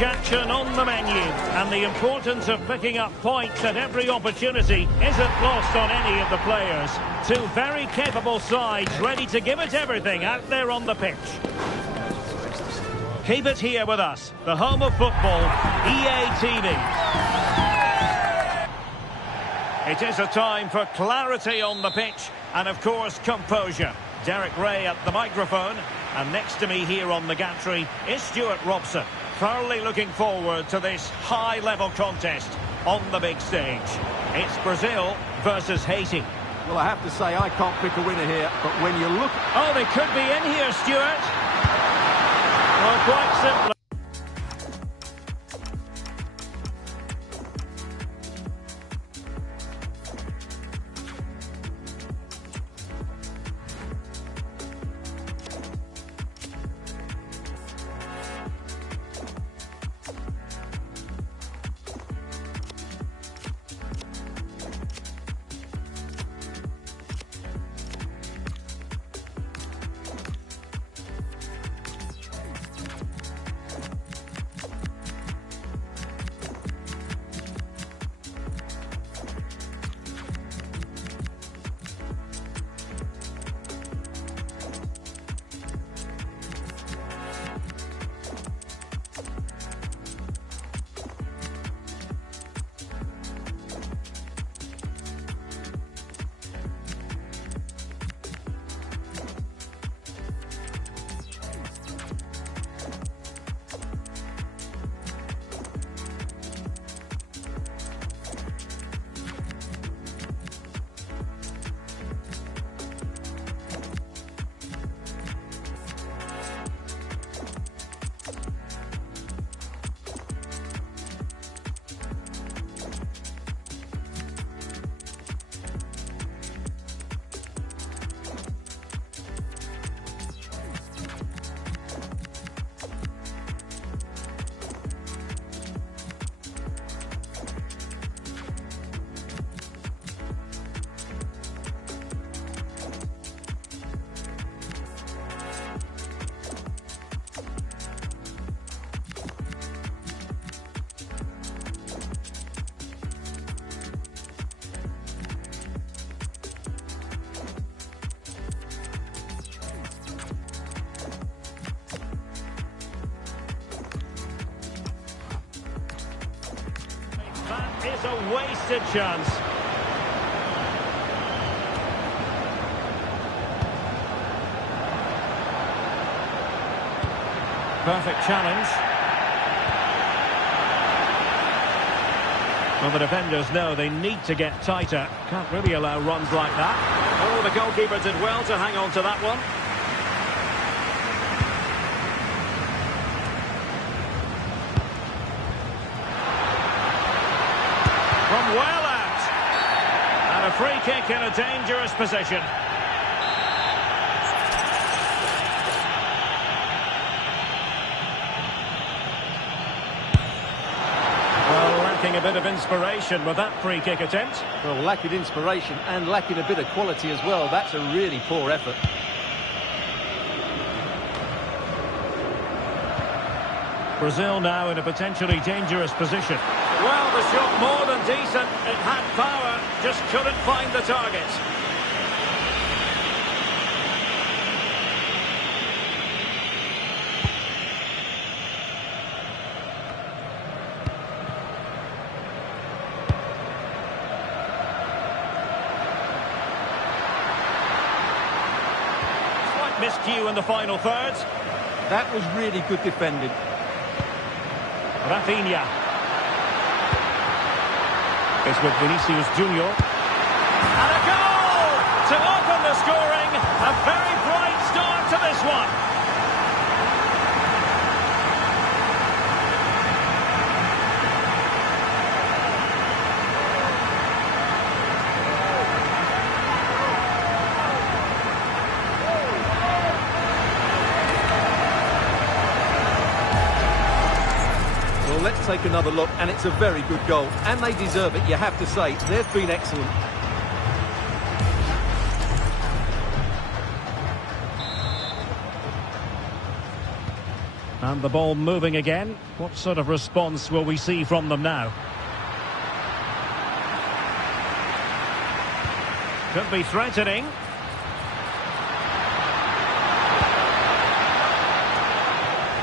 Huge action on the menu, and the importance of picking up points at every opportunity isn't lost on any of the players. Two very capable sides ready to give it everything out there on the pitch. Keep it here with us, the home of football, EA TV. It is a time for clarity on the pitch and, of course, composure. Derek Ray at the microphone, and next to me here on the gantry is Stuart Robson. Thoroughly looking forward to this high-level contest on the big stage. It's Brazil versus Haiti. Well, I have to say, I can't pick a winner here, but when you look... Oh, they could be in here, Stuart. Well, quite simply. Is a wasted chance. Perfect challenge. Well, the defenders know they need to get tighter. Can't really allow runs like that. Oh, the goalkeeper did well to hang on to that one. From well out. And a free kick in a dangerous position. Well, lacking a bit of inspiration with that free kick attempt. Well, lacking inspiration and lacking a bit of quality as well. That's a really poor effort. Brazil now in a potentially dangerous position. Well, the shot more than decent. It had power, just couldn't find the target. Slight miscue in the final third. That was really good defending. Rafinha. It's with Vinicius Junior. And a goal to open the scoring. A very bright start to this one. Well, let's take another look, and it's a very good goal. And they deserve it, you have to say. They've been excellent. And the ball moving again. What sort of response will we see from them now? Could be threatening.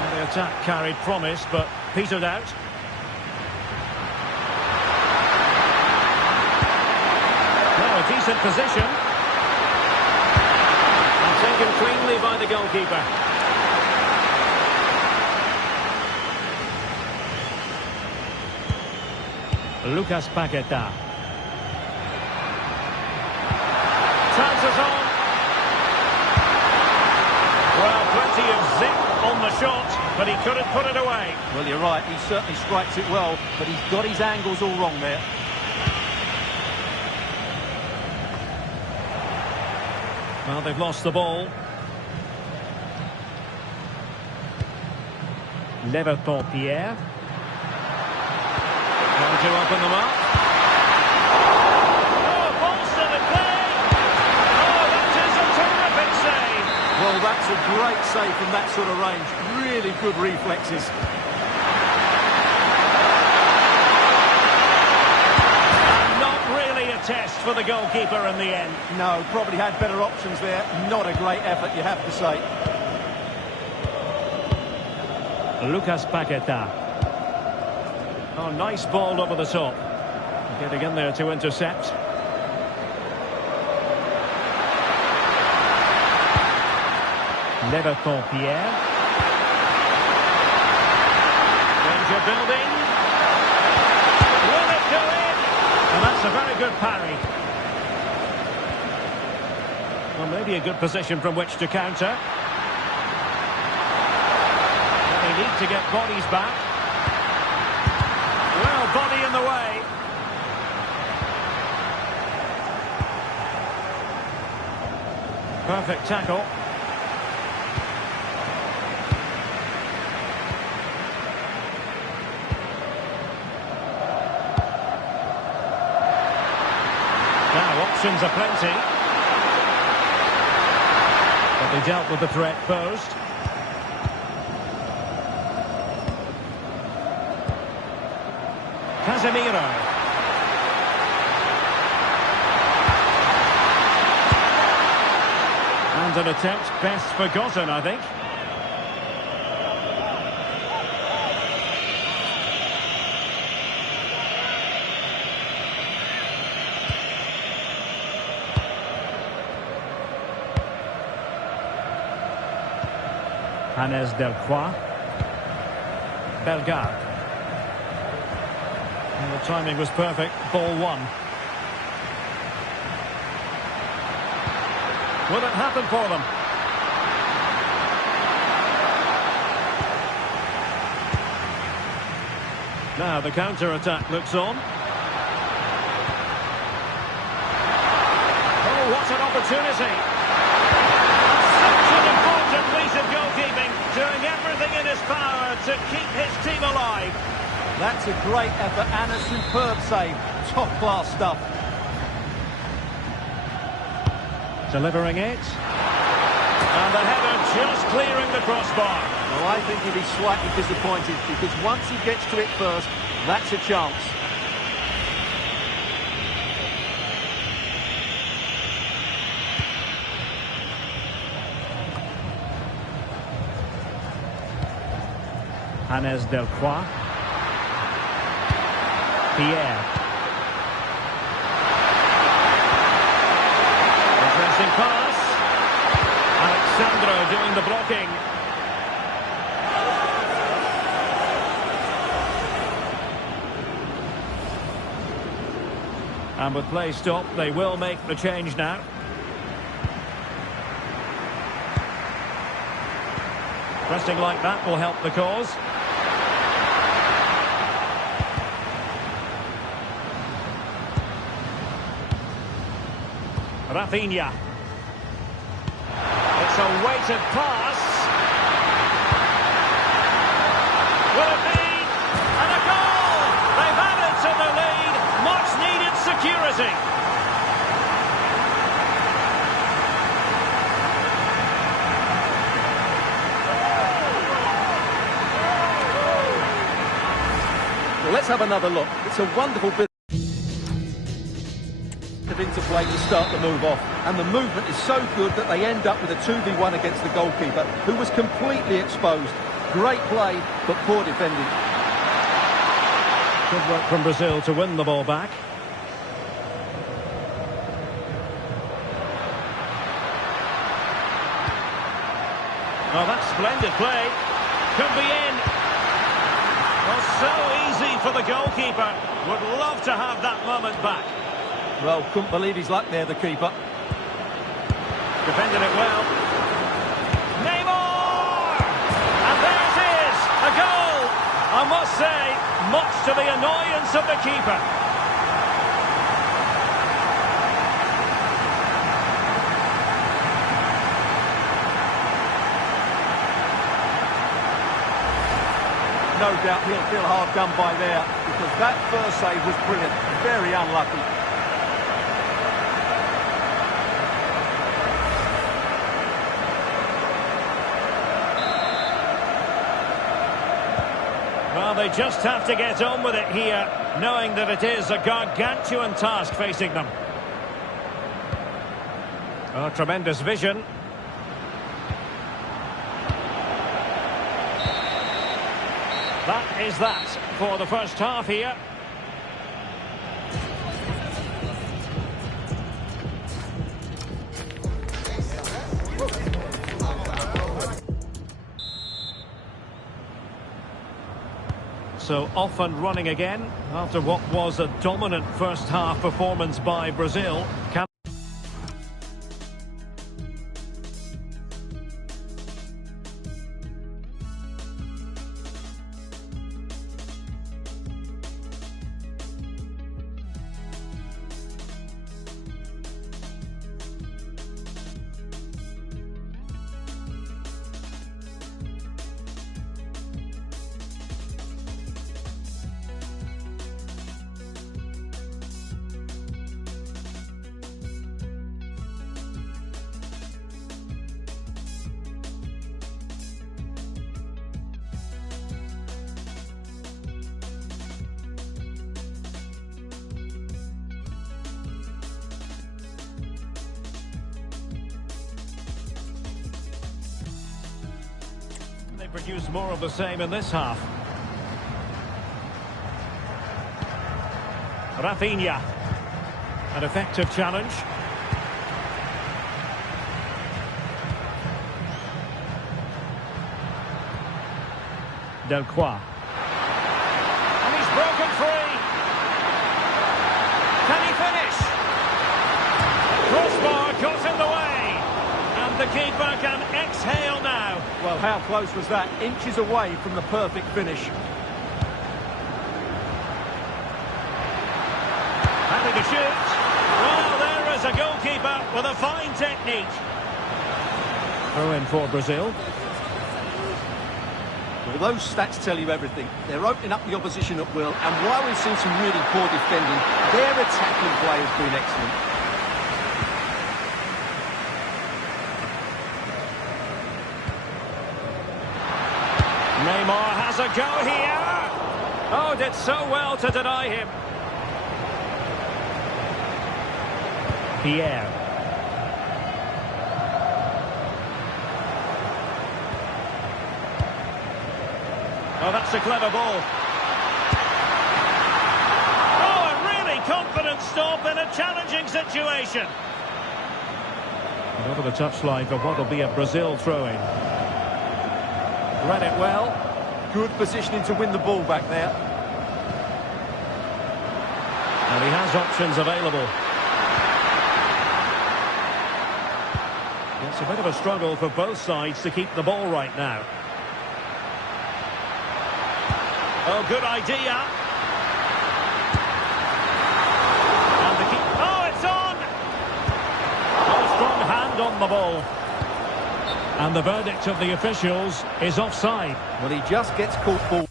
And the attack carried promise, but petered out. Now a decent position. And taken cleanly by the goalkeeper. Lucas Paqueta. Chances on. Well, plenty of zip on the shot, but he couldn't put it away. Well, you're right, he certainly strikes it well, but he's got his angles all wrong there. Well, they've lost the ball. Leverton Pierre. Going to open them up. Oh, ball still in play. Oh, that is a terrific save. Well, that's a great save from that sort of range. Really good reflexes. And not really a test for the goalkeeper in the end. No, probably had better options there. Not a great effort, you have to say. Lucas Paqueta. Oh, nice ball over the top. Getting in there to intercept. Leverton Pierre. Danger building. Will it go in? And that's a very good parry. Well, maybe a good position from which to counter. They need to get bodies back. Well, body in the way. Perfect tackle. Now, options are plenty. But they dealt with the threat posed. Casemiro. And an attempt best forgotten, I think. Hannes Delcroix. Bellegarde. And the timing was perfect. Ball one. Will it happen for them? Now the counter-attack looks on. Oh, what an opportunity. Such an important piece of goalkeeping, doing everything in his power to keep his team alive. That's a great effort and a superb save. Top-class stuff. Delivering it. And the header just clearing the crossbar. Well, I think he'll be slightly disappointed because once he gets to it first, that's a chance. Hannes Delcroix. Pierre. Interesting pass. Alexandro doing the blocking. And with play stopped, they will make the change now. Pressing like that will help the cause. Rafinha. It's a weighted pass. Will it be? And a goal! They've added to the lead. Much needed security. Let's have another look. It's a wonderful bit of interplay to start the move off. And the movement is so good that they end up with a 2v1 against the goalkeeper, who was completely exposed. Great play, but poor defending. Good work from Brazil to win the ball back. Oh, that's splendid play. Could be in. Well, so easy for the goalkeeper. Would love to have that moment back. Well, couldn't believe his luck there, the keeper. Defended it well. Neymar! And there it is, a goal! I must say, much to the annoyance of the keeper. No doubt he'll feel hard done by there, because that first save was brilliant. Very unlucky. Well, they just have to get on with it here, knowing that it is a gargantuan task facing them. Oh, tremendous vision. That is that for the first half here. So off and running again after what was a dominant first half performance by Brazil. They produce more of the same in this half. Rafinha. An effective challenge. Delcroix. And he's broken free. Can he finish? Crossbar got in the way. And the keeper can exhale now. Well, how close was that? Inches away from the perfect finish. Happy to shoot. Well, there is a goalkeeper with a fine technique. Throw in for Brazil. Well, those stats tell you everything. They're opening up the opposition at will, and while we've seen some really poor defending, their attacking play has been excellent. Neymar has a go here. Oh, did so well to deny him. Pierre. Oh, that's a clever ball. Oh, a really confident stop in a challenging situation. Over the touchline for what will be a Brazil throw-in. Read it well. Good positioning to win the ball back there. And he has options available. It's a bit of a struggle for both sides to keep the ball right now. Oh, good idea. And the keep. Oh, it's on! Oh, strong hand on the ball. And the verdict of the officials is offside. Well, he just gets caught ball.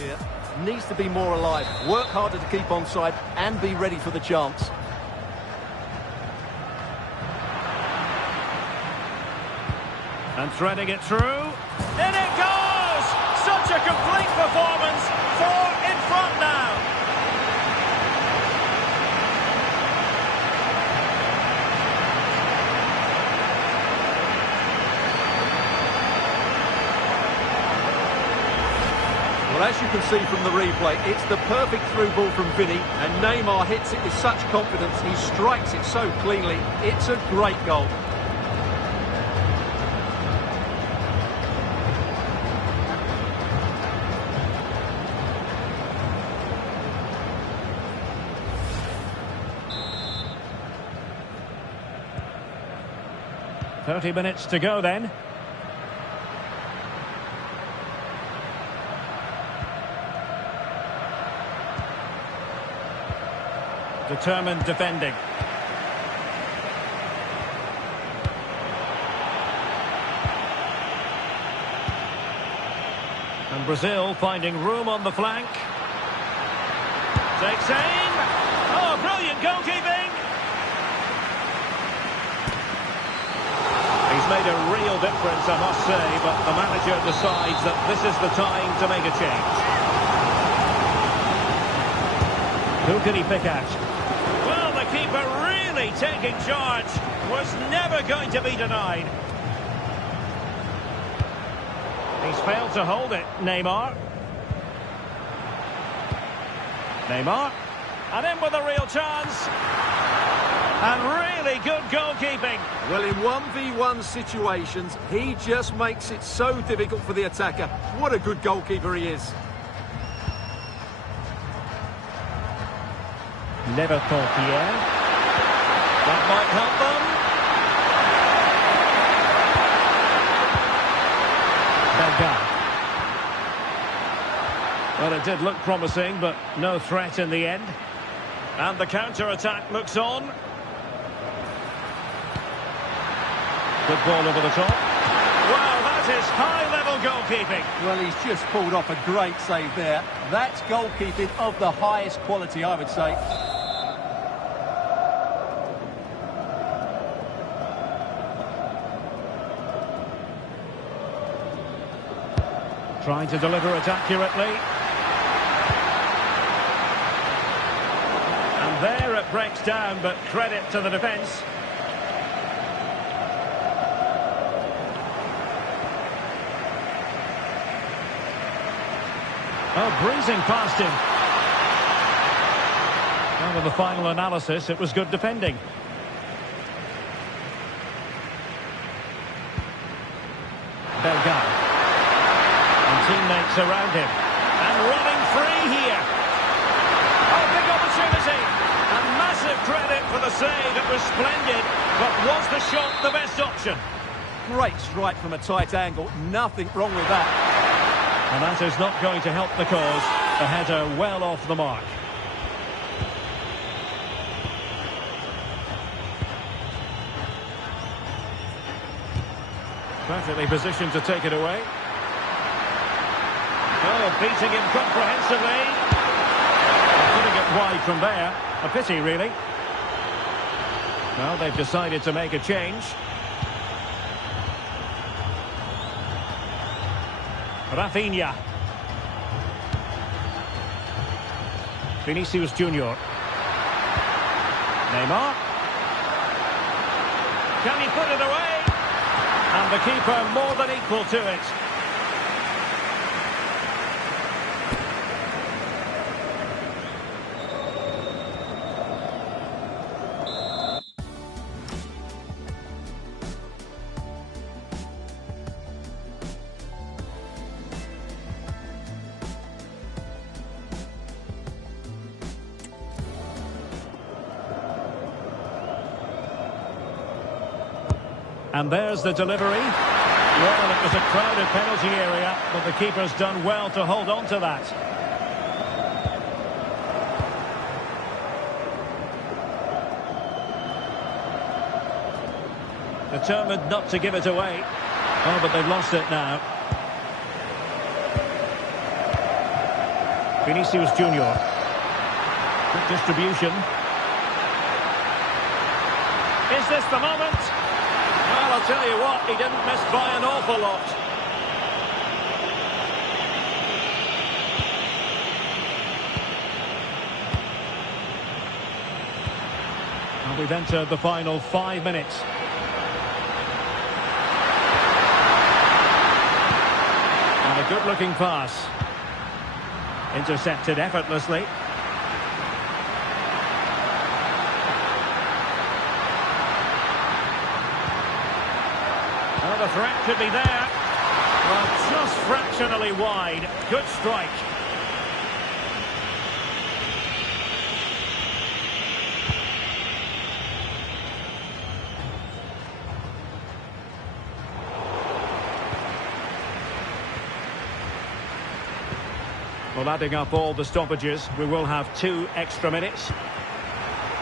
here. Needs to be more alive, work harder to keep onside and be ready for the chance. And threading it through. In it goes! Such a complete performance. 4 in front now. Well, as you can see from the replay, it's the perfect through ball from Vinny, and Neymar hits it with such confidence. He strikes it so cleanly. It's a great goal. "30 minutes to go then. Determined defending. And Brazil finding room on the flank. Takes aim. Oh, brilliant goalkeeping. He's made a real difference, I must say, but the manager decides that this is the time to make a change. Who can he pick out? Well, the keeper really taking charge. Was never going to be denied. He's failed to hold it, Neymar. Neymar. And in with a real chance. And really good goalkeeping. Well, in 1v1 situations, he just makes it so difficult for the attacker. What a good goalkeeper he is. Never thought Pierre. That might help them. Bellegarde. Well, it did look promising, but no threat in the end. And the counter-attack looks on. Good ball over the top. Wow, that is high-level goalkeeping. Well, he's just pulled off a great save there. That's goalkeeping of the highest quality, I would say. Trying to deliver it accurately. And there it breaks down, but credit to the defence. Oh, breezing past him. Well, with the final analysis, it was good defending. Bellegarde. And teammates around him. And running free here. Oh, big opportunity. And massive credit for the save. It was splendid. But was the shot the best option? Great strike from a tight angle. Nothing wrong with that. And that is not going to help the cause. The header well off the mark. Perfectly positioned to take it away. Oh, beating him comprehensively. Putting it wide from there. A pity, really. Well, they've decided to make a change. Rafinha. Vinicius Junior. Neymar. Can he put it away? And the keeper more than equal to it. And there's the delivery. Well, it was a crowded penalty area, but the keeper's done well to hold on to that. Determined not to give it away. Oh, but they've lost it now. Vinicius Junior. Good distribution. Is this the moment? Well, I'll tell you what, he didn't miss by an awful lot. And we've entered the final 5 minutes. And a good-looking pass. Intercepted effortlessly. Well, the threat could be there. Well, just fractionally wide. Good strike. Well, adding up all the stoppages, we will have 2 extra minutes.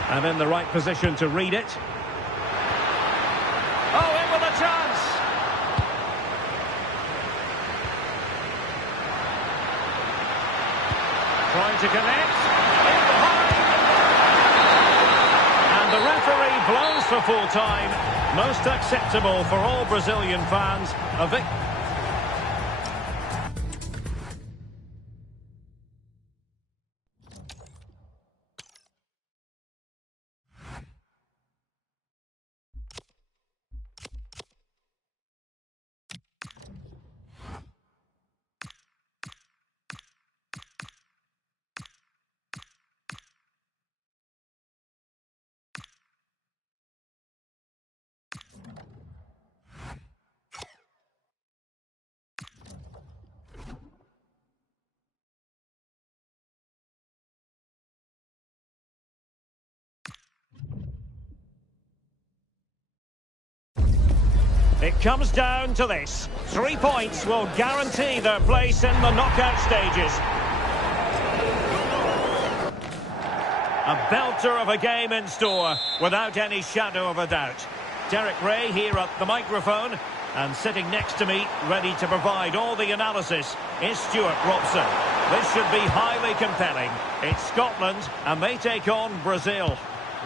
And in the right position to read it. Oh, in with a chance! Trying to connect. In behind. And the referee blows for full time. Most acceptable for all Brazilian fans. A victory. It comes down to this. 3 points will guarantee their place in the knockout stages. A belter of a game in store, without any shadow of a doubt. Derek Ray here at the microphone, and sitting next to me, ready to provide all the analysis, is Stuart Robson. This should be highly compelling. It's Scotland, and they take on Brazil.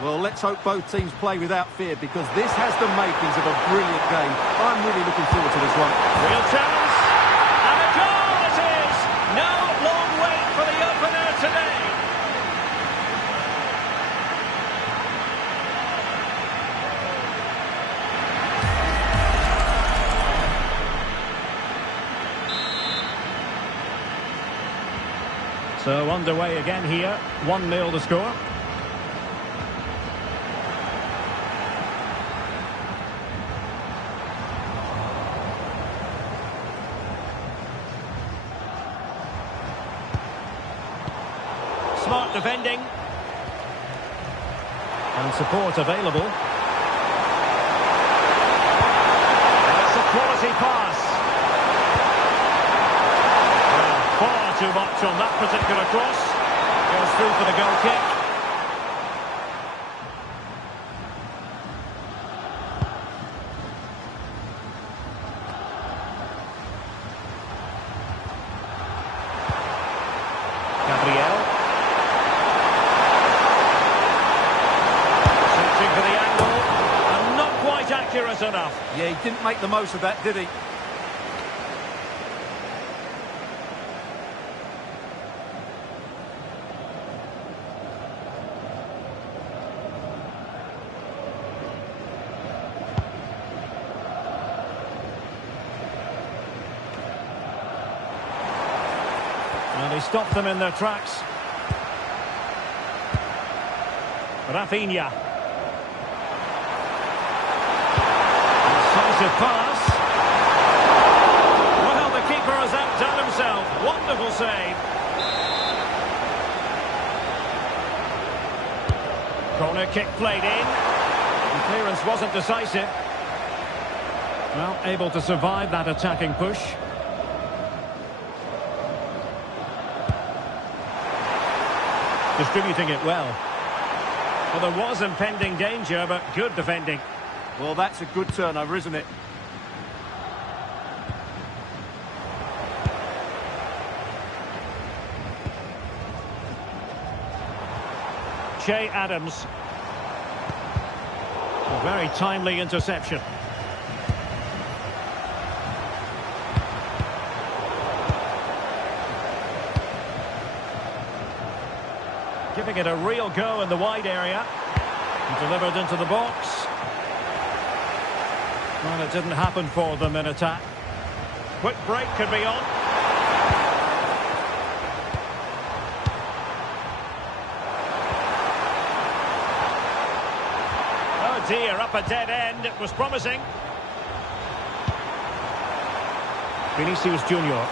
Well, let's hope both teams play without fear, because this has the makings of a brilliant game. I'm really looking forward to this one. Real chance, and a goal it is! No long wait for the opener today. So underway again here, 1-0 the score. Smart defending. And support available. That's a quality pass. Well, far too much on that particular cross. Goes through for the goal kick. Accurate enough. Yeah, he didn't make the most of that, did he? And he stopped them in their tracks. Rafinha. Pass. Well, the keeper has outdone himself. Wonderful save. Corner kick played in. The clearance wasn't decisive. Well, able to survive that attacking push. Distributing it well. Well, there was impending danger, but good defending. Well, that's a good turnover, isn't it? Che Adams. A very timely interception. Giving it a real go in the wide area. Delivered into the box. Well, it didn't happen for them in attack. Quick break could be on. Oh dear, up a dead end. It was promising. Vinicius Junior.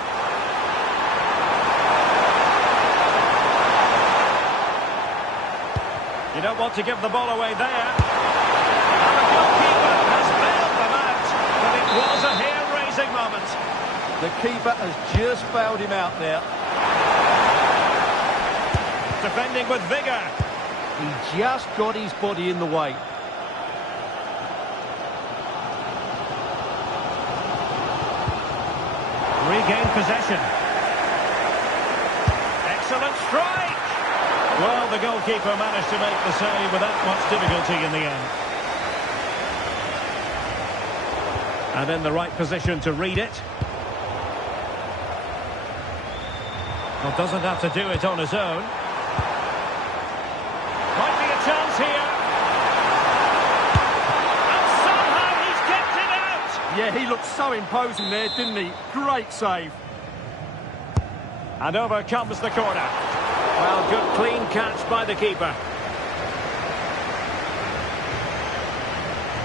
You don't want to give the ball away there. And the goalkeeper has bailed them out. But it was a hair-raising moment. The keeper has just bailed him out there. Defending with vigour. He just got his body in the way. Regained possession. Excellent strike. Well, the goalkeeper managed to make the save without much difficulty in the end. And in the right position to read it. Well, doesn't have to do it on his own. Might be a chance here. And somehow he's kept it out. Yeah, he looked so imposing there, didn't he? Great save. And over comes the corner. Well, good clean catch by the keeper.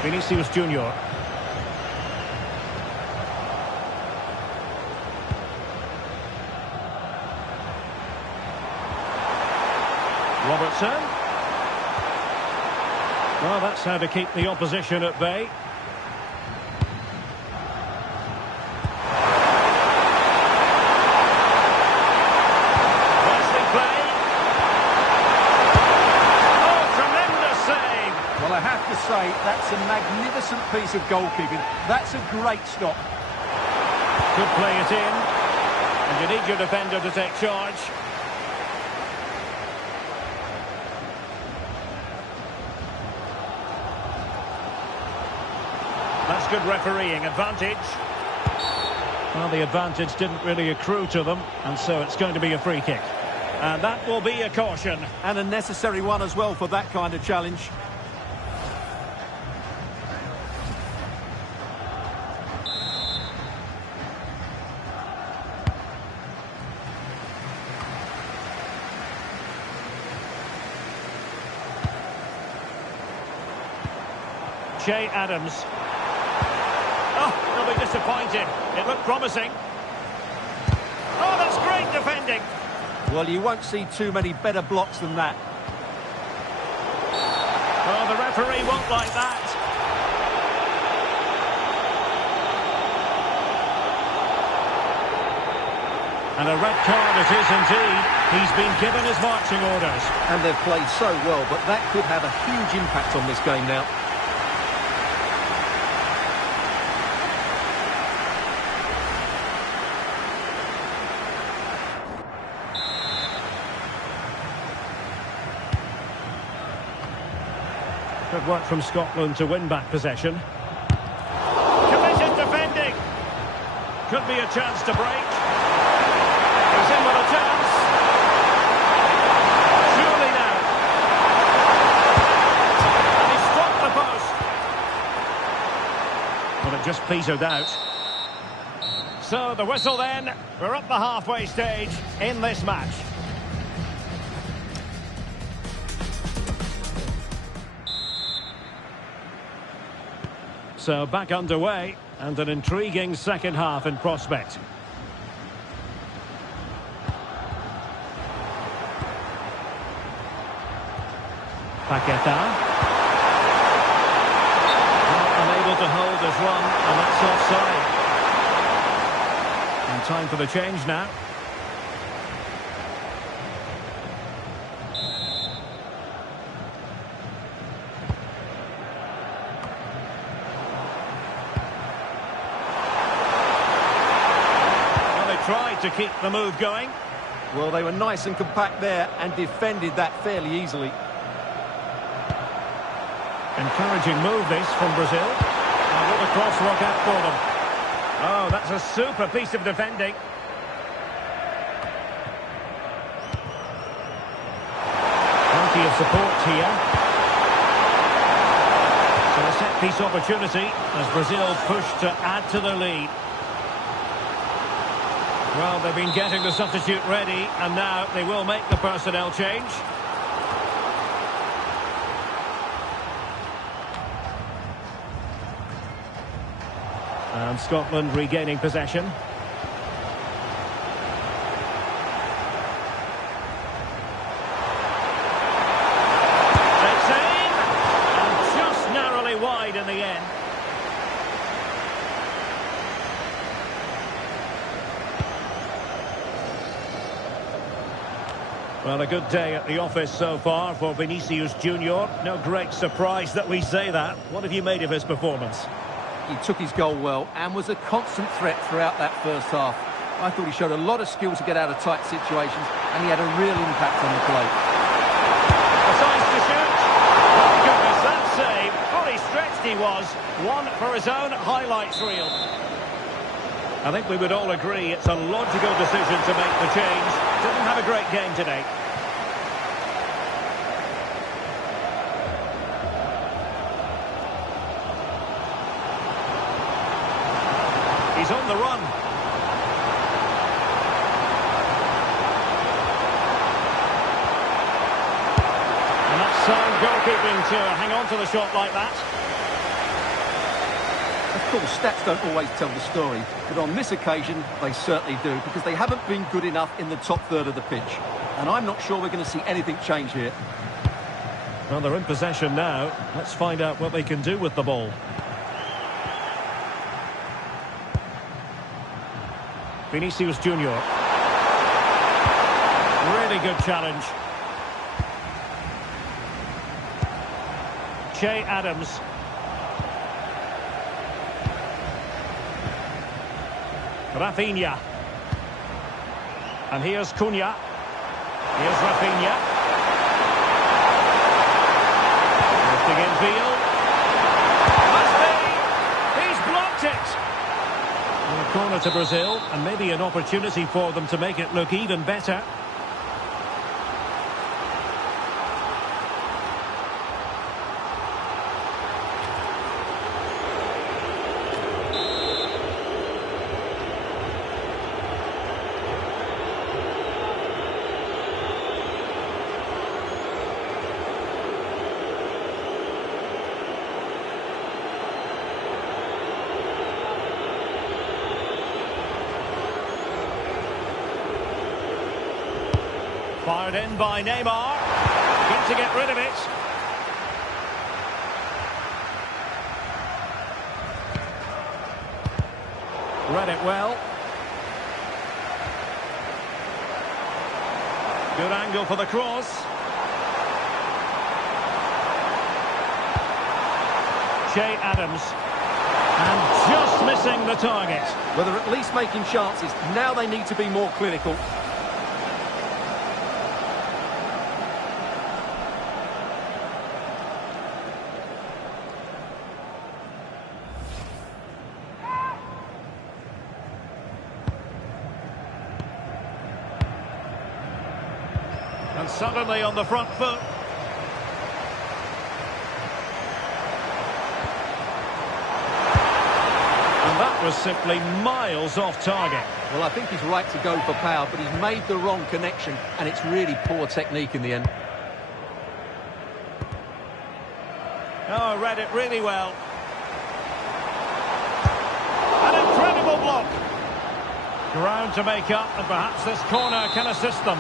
Vinicius Junior. Robertson. Well, that's how to keep the opposition at bay. Nicely played. Oh, tremendous save. Well, I have to say, that's a magnificent piece of goalkeeping. That's a great stop. Could play it in. And you need your defender to take charge. That's good refereeing. Advantage. Well, the advantage didn't really accrue to them, and so it's going to be a free kick. And that will be a caution. And a necessary one as well for that kind of challenge. Che Adams. Oh, they'll be disappointed. It looked promising. Oh, that's great defending. Well, you won't see too many better blocks than that. Oh, the referee won't like that. And a red card it is indeed. He's been given his marching orders. And they've played so well, but that could have a huge impact on this game now. Good work from Scotland to win back possession. Committed defending. Could be a chance to break. He's in with a chance. Surely now. And he struck the post. Well, it just petered out. So the whistle then. We're up the halfway stage in this match. So back underway, and an intriguing second half in prospect. Paqueta. Unable to hold his run, and that's offside. And time for the change now. Tried to keep the move going. Well, they were nice and compact there and defended that fairly easily. Encouraging move this from Brazil. And will the cross work out for them? Oh, that's a super piece of defending. Plenty of support here. So a set-piece opportunity as Brazil push to add to their lead. Well, they've been getting the substitute ready, and now they will make the personnel change. And Scotland regaining possession. Takes aim, and just narrowly wide in the end. Well, a good day at the office so far for Vinicius Junior. No great surprise that we say that. What have you made of his performance? He took his goal well and was a constant threat throughout that first half. I thought he showed a lot of skill to get out of tight situations, and he had a real impact on the play. A size to shoot. Oh goodness, that save. Fully stretched he was. One for his own highlights reel. I think we would all agree it's a logical decision to make the change. Didn't have a great game today. He's on the run. And that's sound goalkeeping to hang on to the shot like that. Of course, stats don't always tell the story, but on this occasion, they certainly do, because they haven't been good enough in the top third of the pitch. And I'm not sure we're going to see anything change here. Well, they're in possession now. Let's find out what they can do with the ball. Vinicius Junior. Really good challenge. Che Adams. Rafinha. And here's Cunha. Here's Rafinha. Lifting infield. Must be! He's blocked it! And a corner to Brazil, and maybe an opportunity for them to make it look even better. Fired in by Neymar. Keen to get rid of it. Read it well. Good angle for the cross. Che Adams. And just missing the target. Well, they're at least making chances. Now they need to be more clinical. And suddenly on the front foot. And that was simply miles off target. Well, I think he's right to go for power, but he's made the wrong connection, and it's really poor technique in the end. Oh, read it really well. An incredible block. Ground to make up, and perhaps this corner can assist them.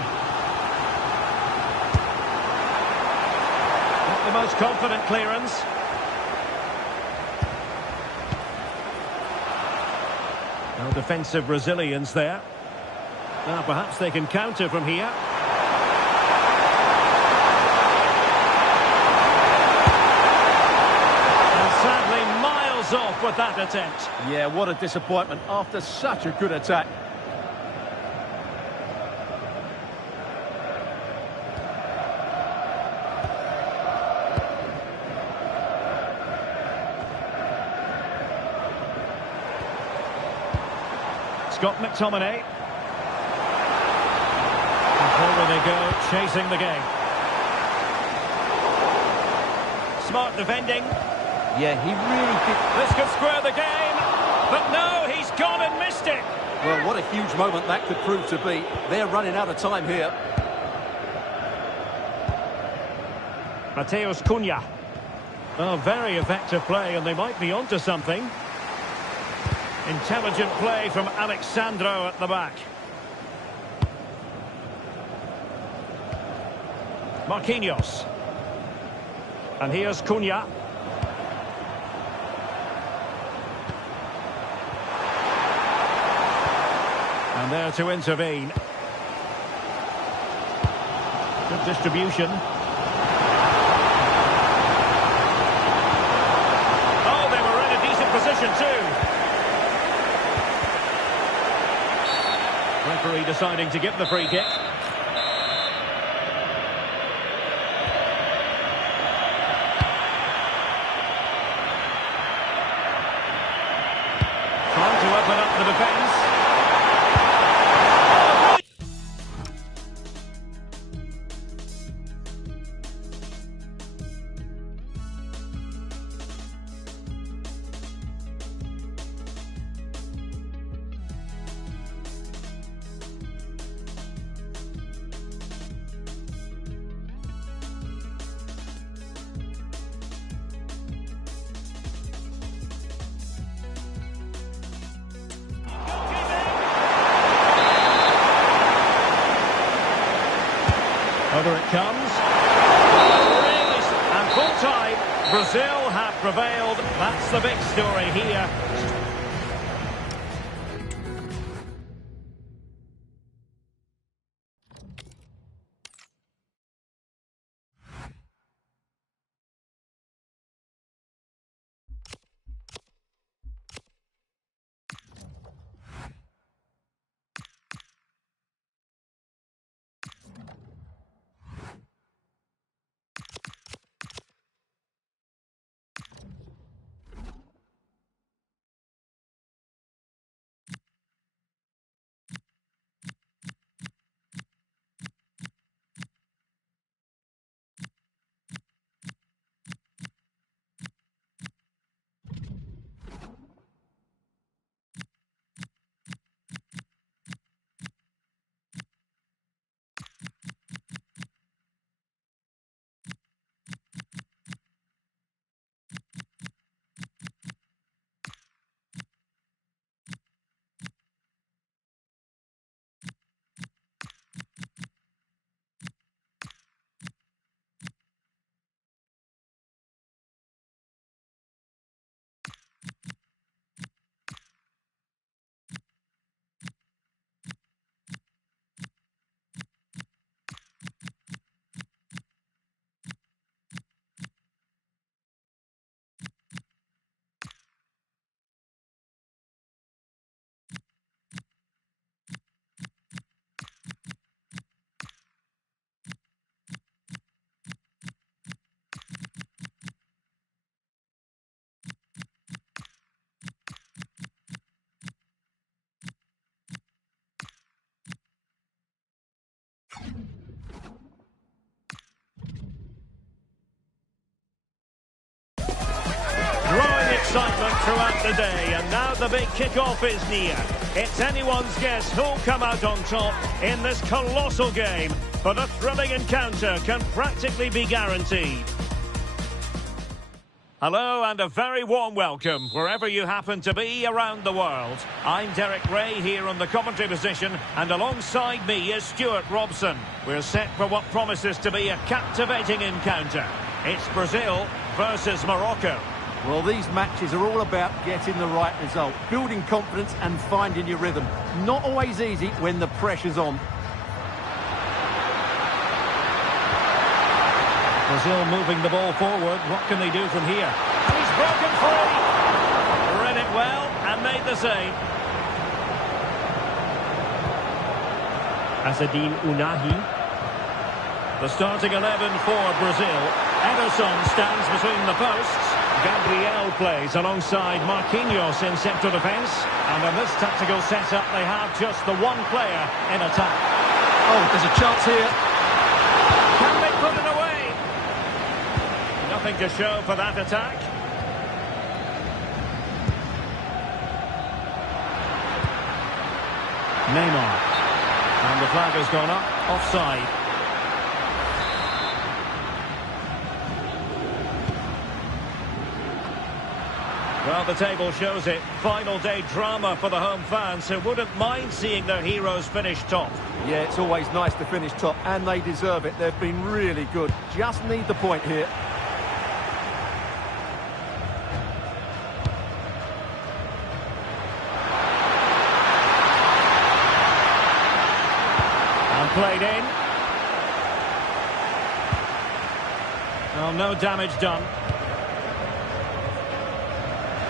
Not the most confident clearance. No defensive Brazilians there. Now perhaps they can counter from here. And sadly miles off with that attempt. Yeah, what a disappointment after such a good attack. Scott McTominay. And forward they go, chasing the game. Smart defending. Yeah, he really did. This could square the game. But no, he's gone and missed it. Well, what a huge moment that could prove to be. They're running out of time here. Mateus Cunha. Oh, very effective play, and they might be onto something. Intelligent play from Alexandro at the back. Marquinhos. And here's Cunha. And there to intervene. Good distribution. Oh, they were in a decent position too. Referee deciding to give the free kick. Trying to open up the defence. Over it comes. And full time, Brazil have prevailed. That's the big story here. Excitement throughout the day, and now the big kick-off is near. It's anyone's guess who'll come out on top in this colossal game, but a thrilling encounter can practically be guaranteed. Hello and a very warm welcome wherever you happen to be around the world. I'm Derek Ray here on the commentary position, and alongside me is Stuart Robson. We're set for what promises to be a captivating encounter. It's Brazil versus Morocco. Well, these matches are all about getting the right result, building confidence and finding your rhythm. Not always easy when the pressure's on. Brazil moving the ball forward. What can they do from here? And he's broken free. Read it well and made the save. Asadine Unahi. The starting 11 for Brazil. Ederson stands between the posts. Gabriel plays alongside Marquinhos in central defence. And in this tactical setup, they have just the one player in attack. Oh, there's a chance here. Can they put it away? Nothing to show for that attack. Neymar. And the flag has gone up. Offside. Well, the table shows it. Final day drama for the home fans who wouldn't mind seeing their heroes finish top. Yeah, it's always nice to finish top, and they deserve it. They've been really good. Just need the point here. And played in. Well, no damage done.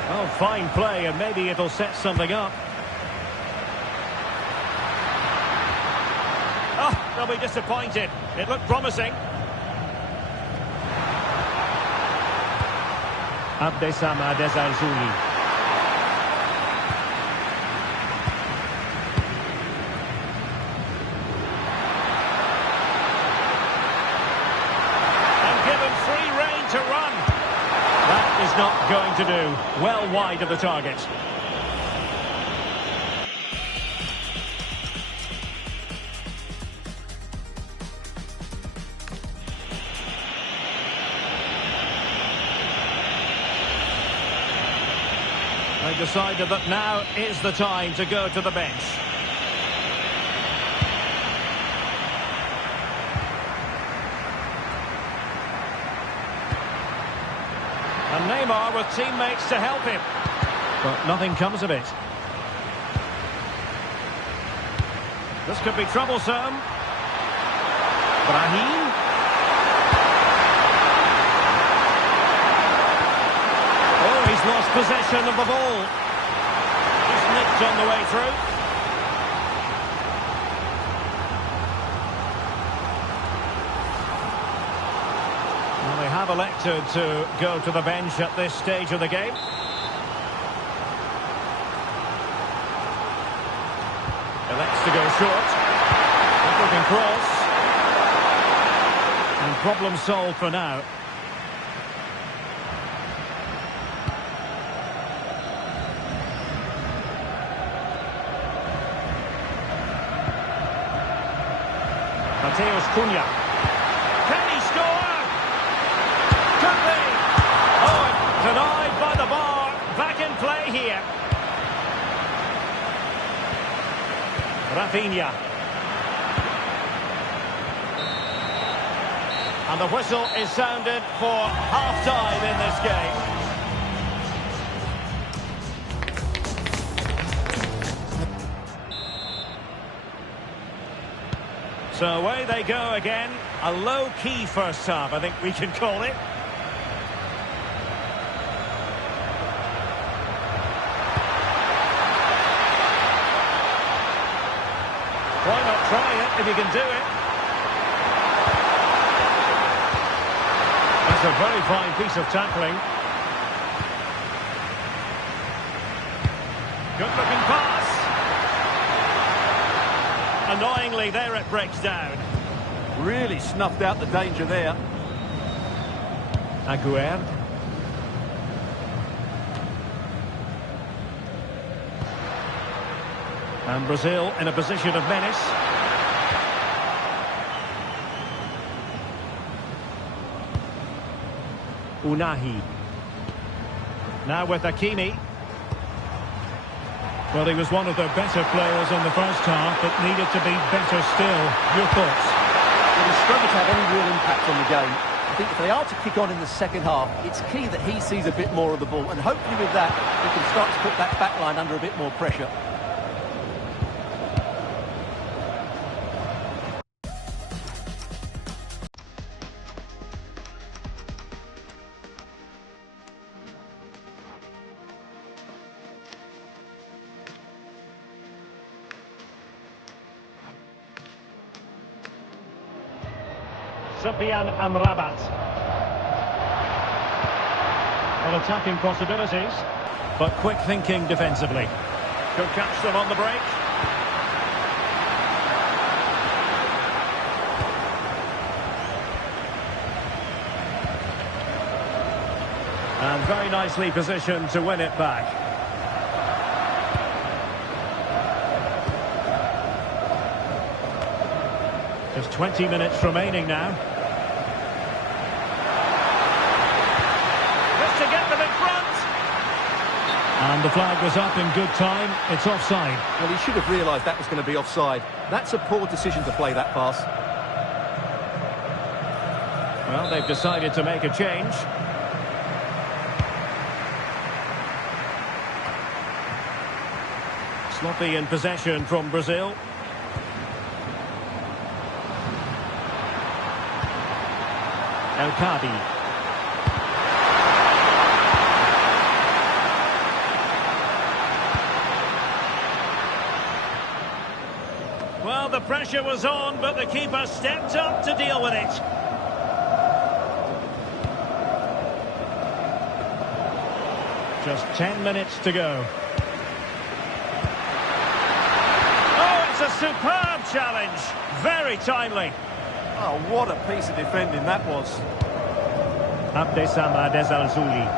Oh, fine play, and maybe it'll set something up. Oh, they'll be disappointed. It looked promising. Abdessamad Ezzalzouli. And given free rein to run. That is not going to do. Well wide of the target. They decided that now is the time to go to the bench. And Neymar with teammates to help him. But nothing comes of it. This could be troublesome. Brahim. Oh, he's lost possession of the ball. Just nicked on the way through. Well, they have elected to go to the bench at this stage of the game. Elects to go short. Looking cross. And problem solved for now. Mateus Cunha. Can he score? Could be. Oh, denied by the bar. Back in play here. Rafinha. And the whistle is sounded for half-time in this game. So away they go again. A low-key first half, I think we can call it. Why not try it if you can do it? That's a very fine piece of tackling. Good-looking pass. Annoyingly, there it breaks down. Really snuffed out the danger there. Aguerd. And Brazil in a position of menace. Unahi. Now with Hakimi. Well, he was one of their better players in the first half, but needed to be better still. Your thoughts? Well, he struggled to have any real impact on the game. I think if they are to kick on in the second half, it's key that he sees a bit more of the ball, and hopefully with that, he can start to put that back line under a bit more pressure. Sufyan Amrabat. Well, attacking possibilities, but quick thinking defensively. Could catch them on the break. And very nicely positioned to win it back. Just 20 minutes remaining now. Just to get them in front. And the flag was up in good time. It's offside. Well, he should have realised that was going to be offside. That's a poor decision to play that pass. Well, they've decided to make a change. Sloppy in possession from Brazil. El Kabi. Well, the pressure was on, but the keeper stepped up to deal with it. Just 10 minutes to go. It's a superb challenge. Very timely. Oh, what a piece of defending that was. Abdesama Desalzuli.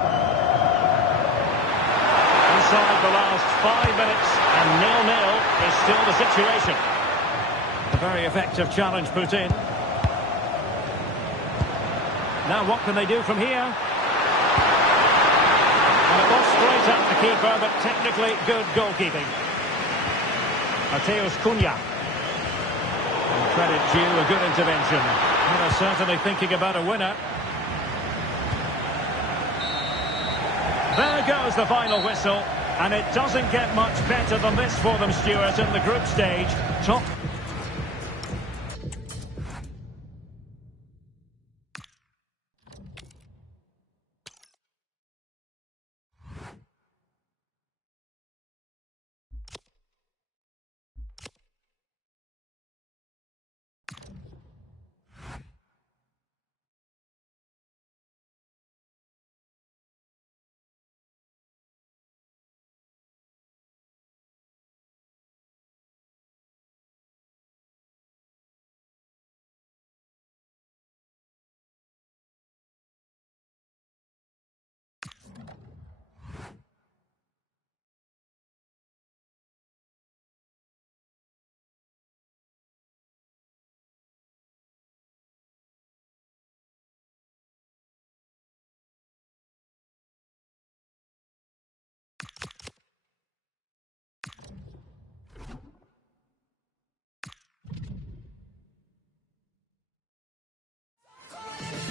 Inside the last 5 minutes, and 0-0 is still the situation. A very effective challenge put in. Now what can they do from here? And it was straight at the keeper, but technically good goalkeeping. Mateus Cunha. And credit due, a good intervention. And they're certainly thinking about a winner. There goes the final whistle. And it doesn't get much better than this for them, Stuart, in the group stage. Top.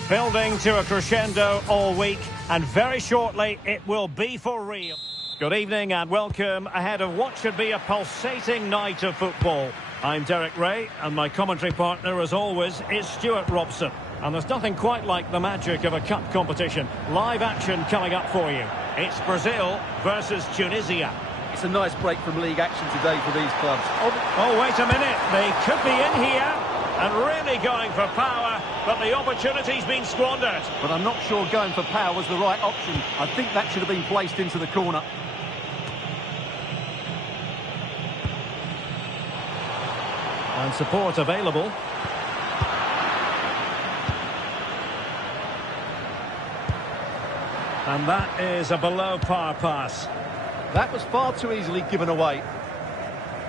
Building to a crescendo all week, and very shortly it will be for real. Good evening and welcome ahead of what should be a pulsating night of football. I'm Derek Ray, and my commentary partner, as always, is Stuart Robson. And there's nothing quite like the magic of a cup competition. Live action coming up for you. It's Brazil versus Tunisia. It's a nice break from league action today for these clubs. Oh, wait a minute. They could be in here and really going for power, but the opportunity's been squandered. But I'm not sure going for power was the right option. I think that should have been placed into the corner. And support available. And that is a below-par pass. That was far too easily given away.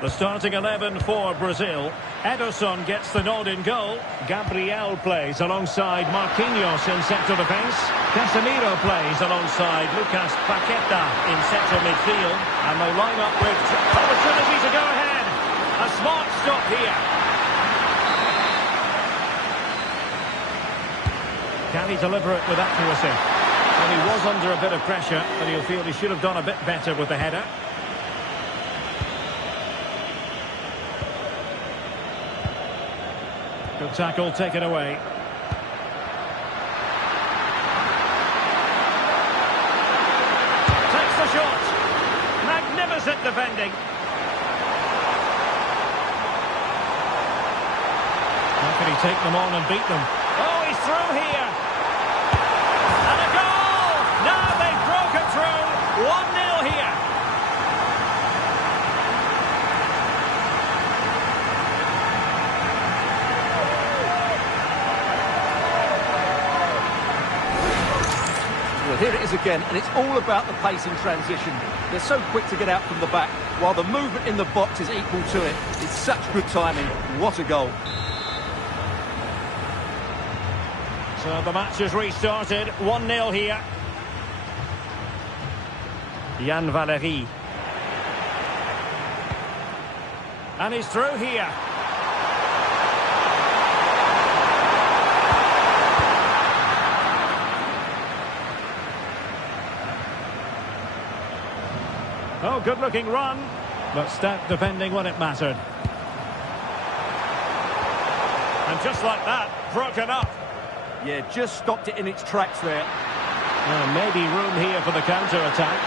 The starting 11 for Brazil. Ederson gets the nod in goal. Gabriel plays alongside Marquinhos in central defence. Casemiro plays alongside Lucas Paqueta in central midfield. And they line up with opportunity to go ahead. A smart stop here. Can he deliver it with accuracy? Well, he was under a bit of pressure, but he'll feel he should have done a bit better with the header. Good tackle taken away. Takes the shot. Magnificent defending. How can he take them on and beat them? Oh, he's through here. And a goal! Now they've Well, here it is again, and it's all about the pace in transition. They're so quick to get out from the back, while the movement in the box is equal to it. It's such good timing. What a goal. So the match has restarted. 1-0 here. Yann Valery. And he's through here. Oh, good-looking run, but stout defending when it mattered. And just like that, broken up. Yeah, just stopped it in its tracks there. Maybe room here for the counter-attack.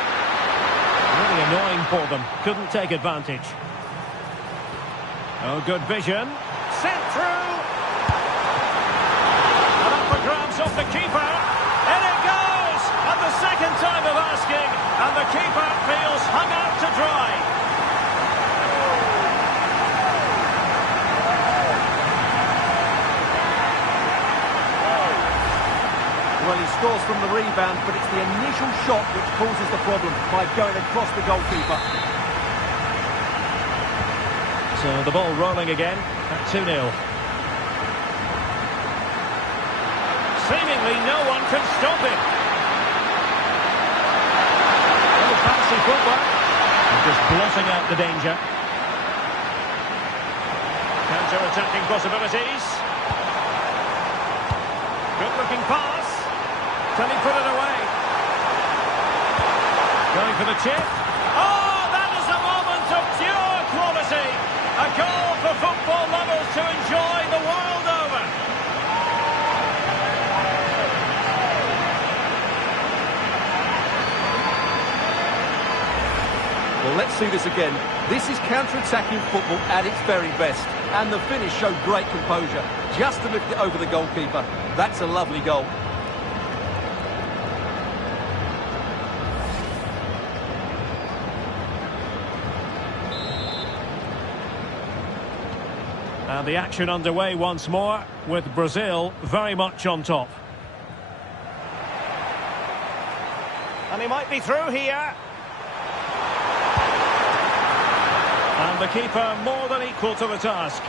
Really annoying for them. Couldn't take advantage. Oh, good vision. Sent through. And up for grabs off the keeper. In it goes! And the second time of asking. And the keeper feels hung out to dry. Well, he scores from the rebound, but it's the initial shot which causes the problem by going across the goalkeeper. So the ball rolling again at 2-0. Seemingly no one can stop him. Oh, fancy footwork. And just blotting out the danger. Counter-attacking possibilities. Good-looking pass. Can he put it away? Going for the chip. Oh, that is a moment of pure quality. A goal for football lovers to enjoy the world over. Well, let's see this again. This is counter-attacking football at its very best. And the finish showed great composure. Just to lift it over the goalkeeper. That's a lovely goal. And the action underway once more, with Brazil very much on top. And he might be through here. And the keeper more than equal to the task.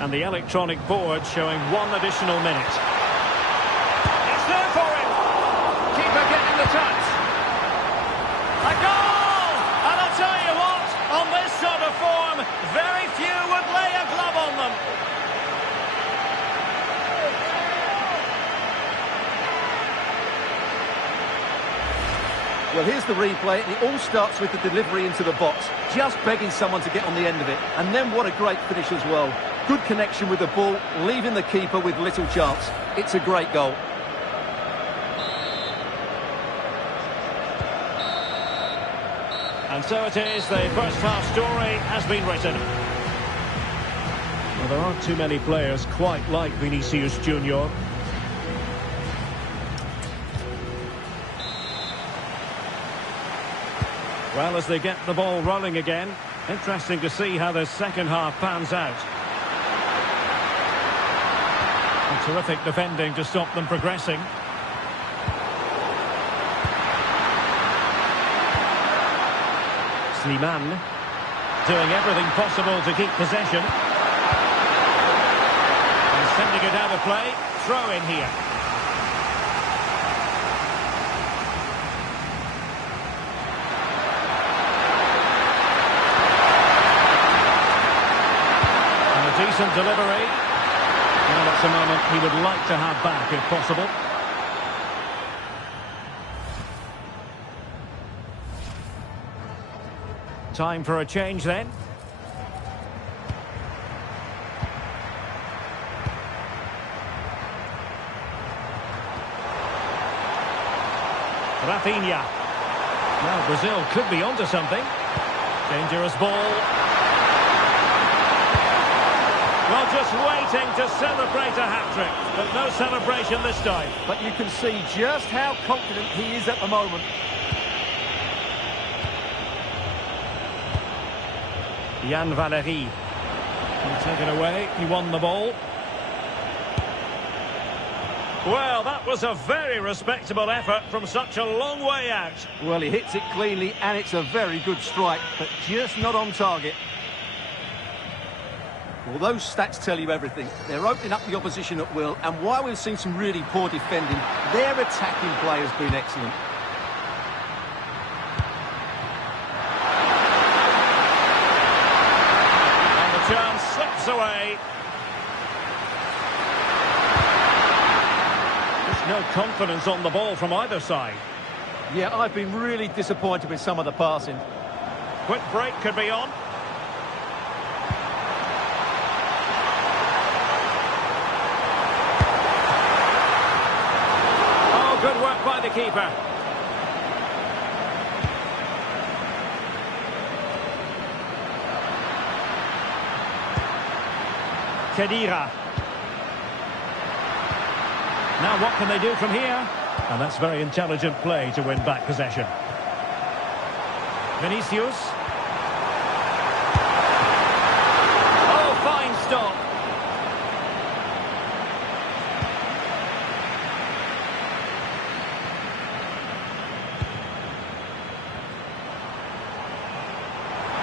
And the electronic board showing 1 additional minute. It's there for him. Keeper getting the touch. A goal! And I'll tell you what, on this sort of form, very few would lay a glove on them. Well, here's the replay. It all starts with the delivery into the box, just begging someone to get on the end of it. And then what a great finish as well. Good connection with the ball, leaving the keeper with little chance. It's a great goal. And so it is, the first half story has been written. Well, there aren't too many players quite like Vinicius Junior. Well, as they get the ball rolling again, interesting to see how the second half pans out. And terrific defending to stop them progressing. Slimane doing everything possible to keep possession. And sending it out of play. Throw in here. Decent delivery. Well, that's a moment he would like to have back if possible. Time for a change then. Rafinha. Well, Brazil could be onto something. Dangerous ball. Well, just waiting to celebrate a hat-trick, but no celebration this time. But you can see just how confident he is at the moment. Yann Valery. He'll take it away. He won the ball. Well, that was a very respectable effort from such a long way out. Well, he hits it cleanly, and it's a very good strike, but just not on target. Well, those stats tell you everything. They're opening up the opposition at will, and while we've seen some really poor defending, their attacking play has been excellent. And the chance slips away. There's no confidence on the ball from either side. Yeah, I've been really disappointed with some of the passing. Quick break could be on. Good work by the keeper. Khedira. Now what can they do from here? And that's very intelligent play to win back possession. Vinicius. Oh, fine stop.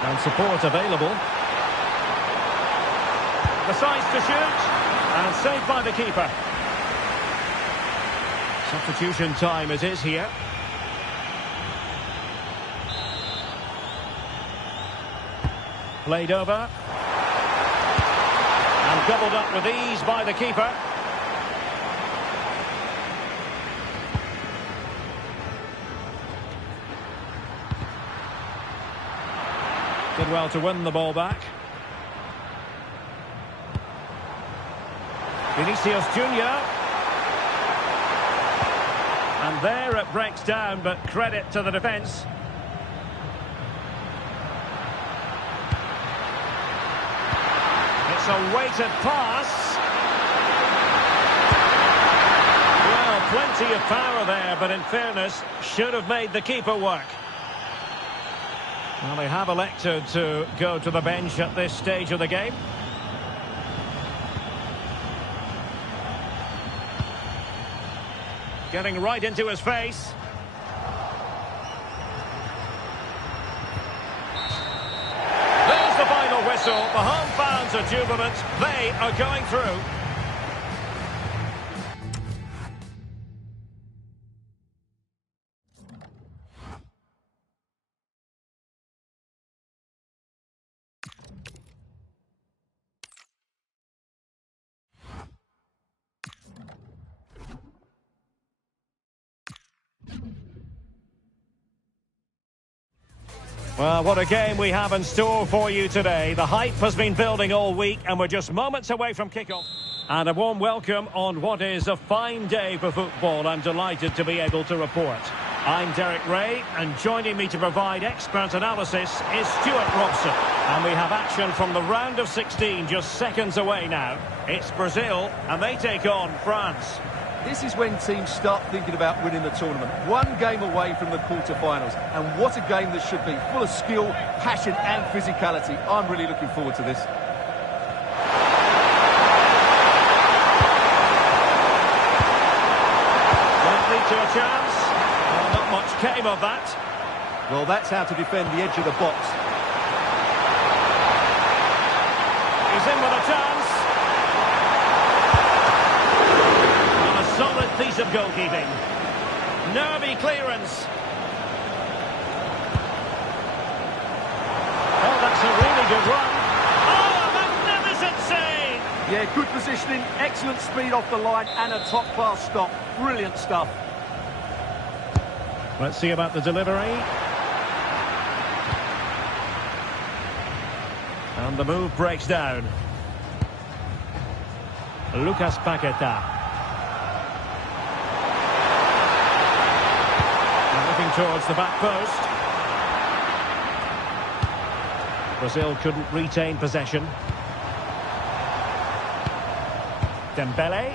And support available. Decides to shoot. And saved by the keeper. Substitution time it is here. Played over. And gobbled up with ease by the keeper. Did well to win the ball back. Vinicius Junior. And there it breaks down, but credit to the defence. It's a weighted pass. Well, plenty of power there, but in fairness, should have made the keeper work. Well, they have elected to go to the bench at this stage of the game. Getting right into his face. There's the final whistle. The home fans are jubilant. They are going through. Well, what a game we have in store for you today. The hype has been building all week and we're just moments away from kickoff. And a warm welcome on what is a fine day for football. I'm delighted to be able to report. I'm Derek Ray, and joining me to provide expert analysis is Stuart Robson. And we have action from the round of 16 just seconds away now. It's Brazil and they take on France. This is when teams start thinking about winning the tournament. One game away from the quarter-finals. And what a game this should be. Full of skill, passion and physicality. I'm really looking forward to this. Won't lead to a chance. Well, not much came of that. Well, that's how to defend the edge of the box. He's in with a chance. Solid piece of goalkeeping. Nervy clearance. Oh, that's a really good run. Oh, a magnificent save! Yeah, good positioning, excellent speed off the line and a top-class stop. Brilliant stuff. Let's see about the delivery. And the move breaks down. Lucas Paqueta. Towards the back post. Brazil couldn't retain possession. Dembele.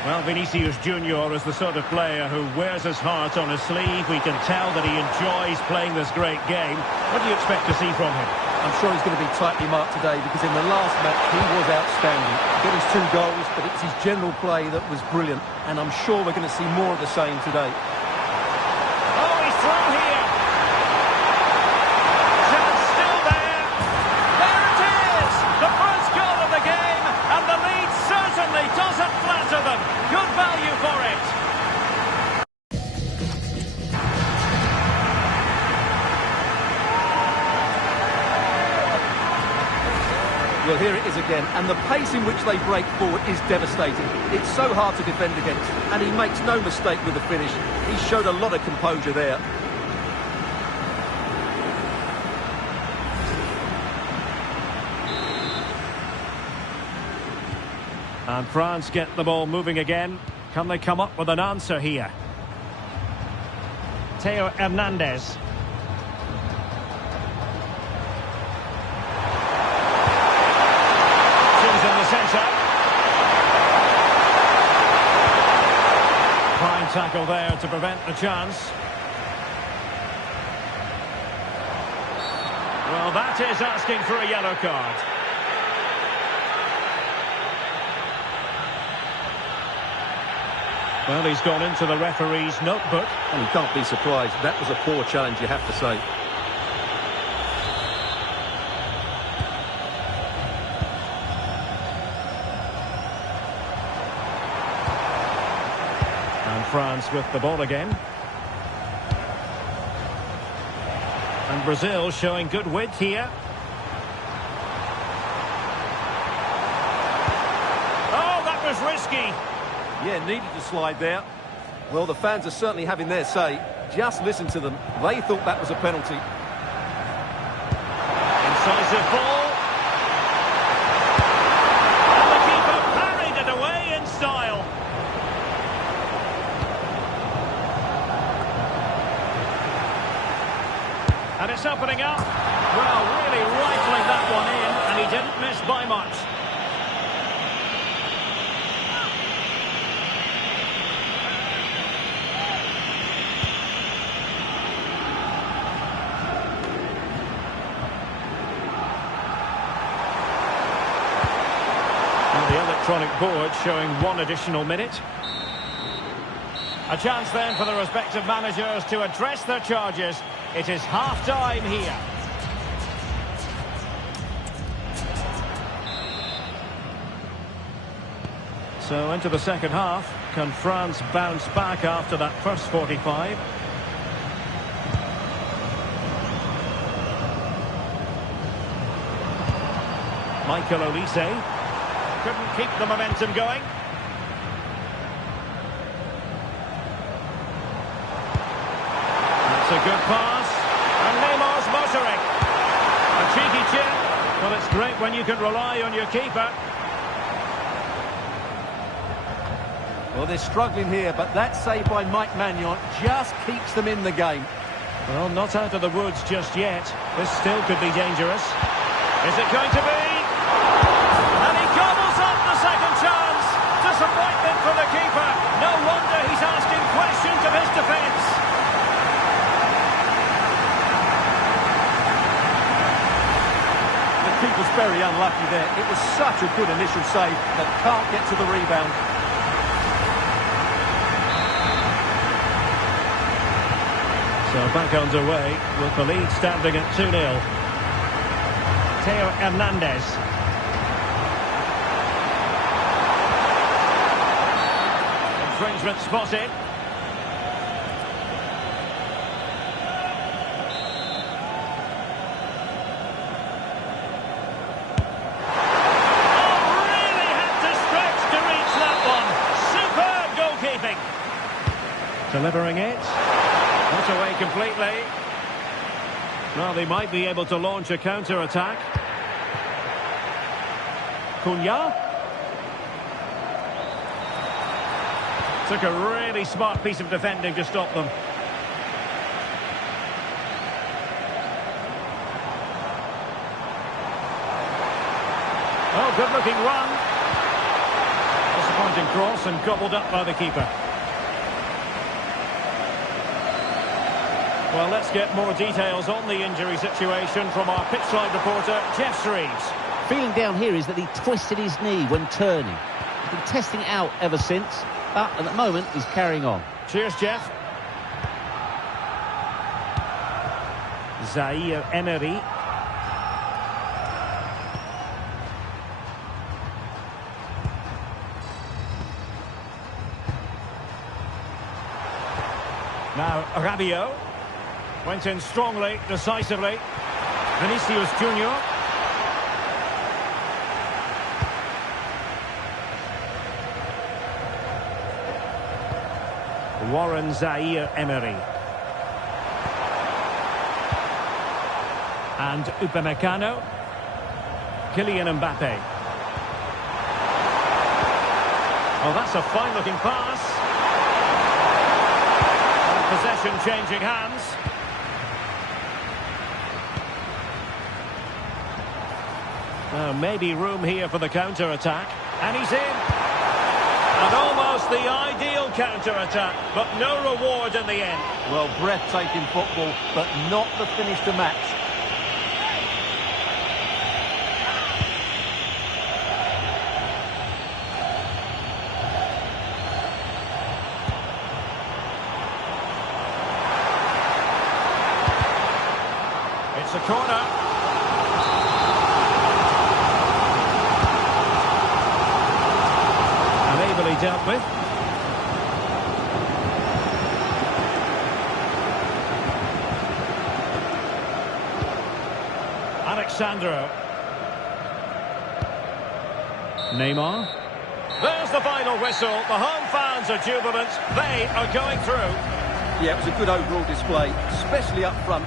Well, Vinicius Junior is the sort of player who wears his heart on his sleeve. We can tell that he enjoys playing this great game. What do you expect to see from him? I'm sure he's going to be tightly marked today because in the last match he was outstanding. Got his 2 goals, but it's his general play that was brilliant. And I'm sure we're going to see more of the same today. Oh, he's through here. Chance still there. There it is! The first goal of the game, and the lead certainly doesn't flatter them. Good value for it. Well, here it is again, and the pace in which they break forward is devastating. It's so hard to defend against, and he makes no mistake with the finish. He showed a lot of composure there. And France get the ball moving again. Can they come up with an answer here? Theo Hernandez. In the centre. Fine tackle there to prevent the chance. Well, that is asking for a yellow card. Well, he's gone into the referee's notebook. And you can't be surprised. That was a poor challenge, you have to say. France with the ball again. And Brazil showing good width here. Oh, that was risky. Yeah, needed to slide there. Well, the fans are certainly having their say. Just listen to them. They thought that was a penalty. Incisive ball. And the keeper parried it away in style. And it's opening up. Well, really rifling that one in, and he didn't miss by much. And the electronic board showing 1 additional minute. A chance then for the respective managers to address their charges. It is half-time here. So into the second half. Can France bounce back after that first 45? Michael Olise couldn't keep the momentum going. That's a good pass. And Neymar's motoring. A cheeky chip. Well, it's great when you can rely on your keeper. Well, they're struggling here, but that save by Mike Maignan just keeps them in the game. Well, not out of the woods just yet. This still could be dangerous. Is it going to be? And he gobbles up the second chance. Disappointment for the keeper. No wonder he's asking questions of his defence. The keeper's very unlucky there. It was such a good initial save, but can't get to the rebound. So back underway with the lead standing at 2-0. Theo Hernandez. Infringement spotted. Oh, really had to stretch to reach that one. Superb goalkeeping. Delivering it. Not away completely. Well, they might be able to launch a counter-attack. Cunha. Took a really smart piece of defending to stop them. Oh, good-looking run. Disappointed Interesting cross and gobbled up by the keeper. Well, let's get more details on the injury situation from our pitchside reporter, Jeff Shreves. Feeling down here is that he twisted his knee when turning. He's been testing it out ever since, but at the moment he's carrying on. Cheers, Jeff. Zaire Emery. Now, Rabiot. Went in strongly, decisively. Vinicius Junior. Warren Zaire Emery. And Upamecano. Kylian Mbappe. Oh, that's a fine-looking pass. And possession changing hands. Maybe room here for the counter-attack. And he's in. And almost the ideal counter-attack, but no reward in the end. Well, breathtaking football, but not the finish to match. It's a corner. Dealt with. Alexandro. Neymar. There's the final whistle. The home fans are jubilant. They are going through. Yeah, it was a good overall display, especially up front.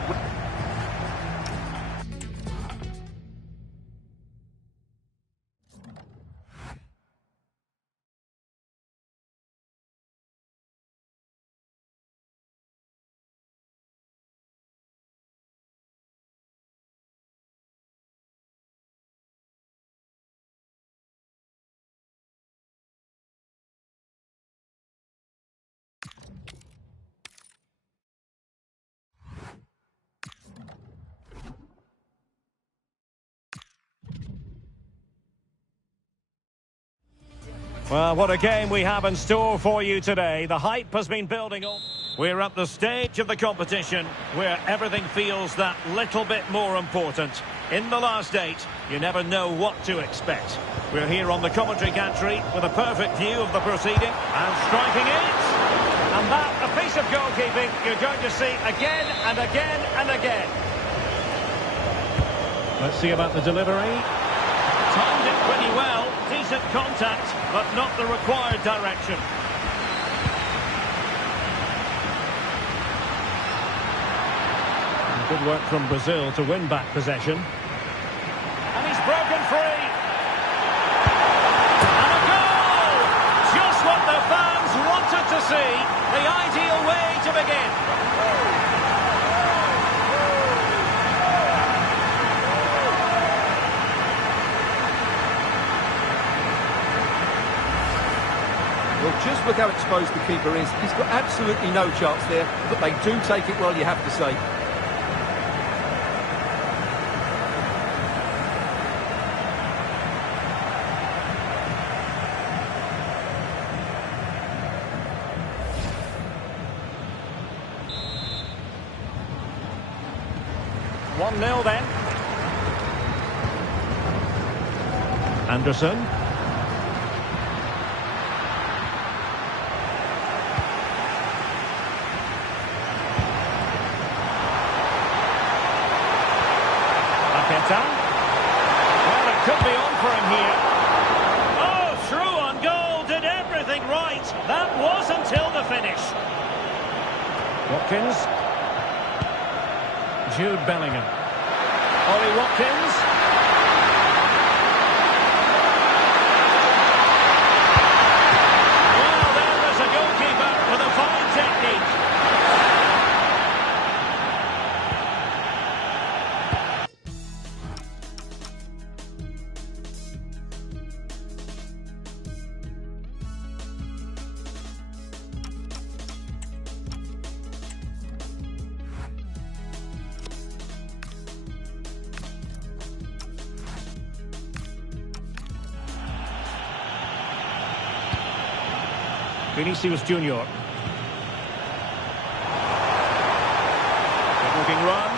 Well, what a game we have in store for you today. The hype has been building up. We're at the stage of the competition where everything feels that little bit more important. In the last 8, you never know what to expect. We're here on the commentary gantry with a perfect view of the proceeding and striking it. And that, a piece of goalkeeping you're going to see again and again and again. Let's see about the delivery. Timed it pretty well. Decent contact, but not the required direction. And good work from Brazil to win back possession. And he's broken free. And a goal! Just what the fans wanted to see. The ideal way to begin. Well, just look how exposed the keeper is. He's got absolutely no chance there, but they do take it well, you have to say. One 0 then. Anderson. Well, it could be on for him here. Oh, through on goal, did everything right. That was until the finish. Watkins. Jude Bellingham. Ollie Watkins. Well, there was a goalkeeper with a fine technique. Vinicius Junior. Good looking run.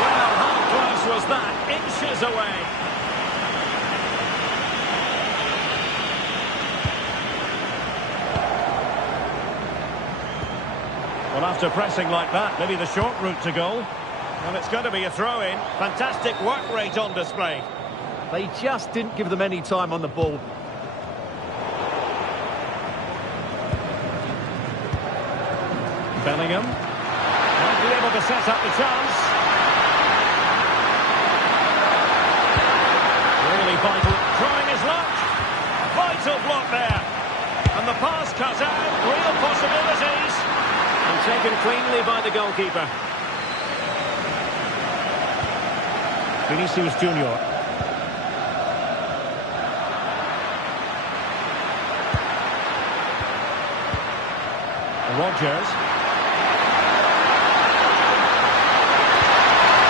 Well, how close was that? Inches away. Well, after pressing like that, maybe the short route to goal. Well, it's going to be a throw-in. Fantastic work rate on display. They just didn't give them any time on the ball. Bellingham might be able to set up the chance. Really vital. Trying his luck. Vital block there. And the pass cut out. Real possibilities. And taken cleanly by the goalkeeper. Vinicius Junior. Rodgers.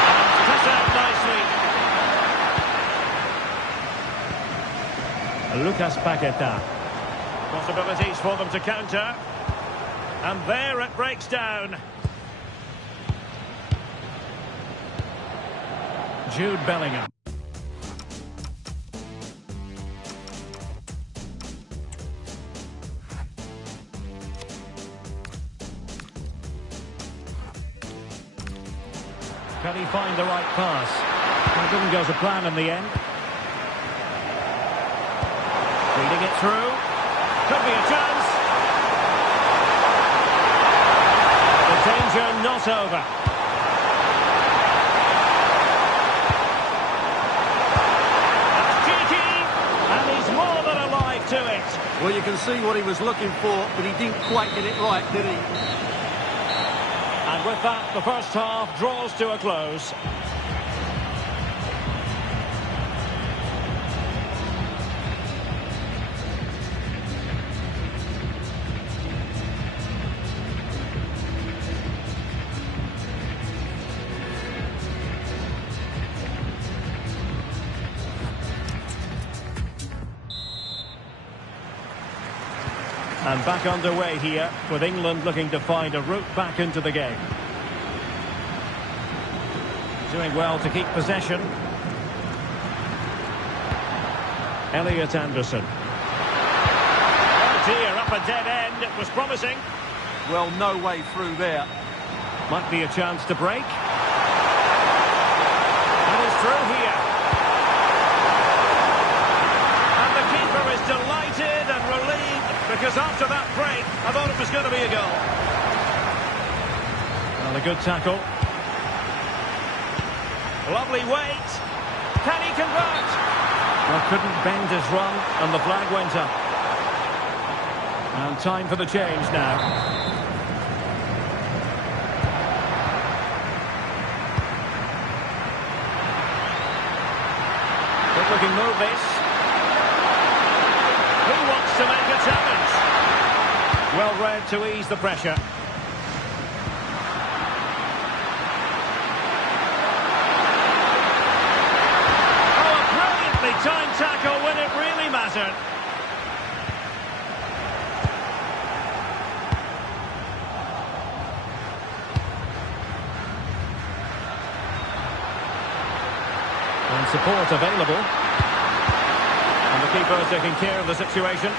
And cut out nicely. Lucas Paqueta. Possibilities for them to counter. And there it breaks down. Jude Bellingham. Can he find the right pass? It didn't go to plan in the end. Feeding it through. Could be a chance. The danger not over. That's cheeky. And he's more than alive to it. Well, you can see what he was looking for, but he didn't quite get it right, did he? And with that, the first half draws to a close. And back underway here, with England looking to find a route back into the game. Doing well to keep possession. Elliot Anderson. Oh dear, up a dead end. It was promising. Well, no way through there. Might be a chance to break. And it's through here. And the keeper is delighted and relieved, because after that break, I thought it was going to be a goal. Well, a good tackle. Lovely weight. Can he convert? Well, couldn't bend his run, and the flag went up. And time for the change now. Good looking move this. Who wants to make a challenge? Well read to ease the pressure. Time tackle when it really mattered. And support available. And the keeper is taking care of the situation.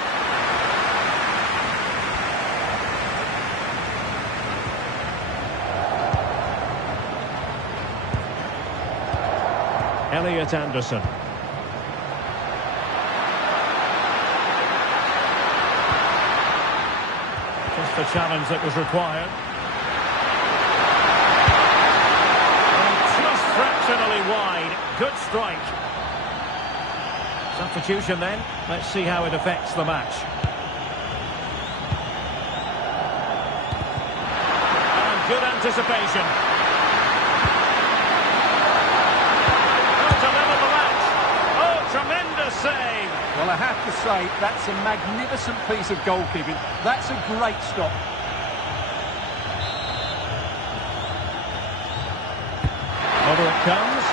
Elliot Anderson. The challenge that was required. And just fractionally wide. Good strike. Substitution then. Let's see how it affects the match. And good anticipation. Oh, to level the match. Oh, tremendous save. Well, I have to say, that's a magnificent piece of goalkeeping. That's a great stop. Over it comes.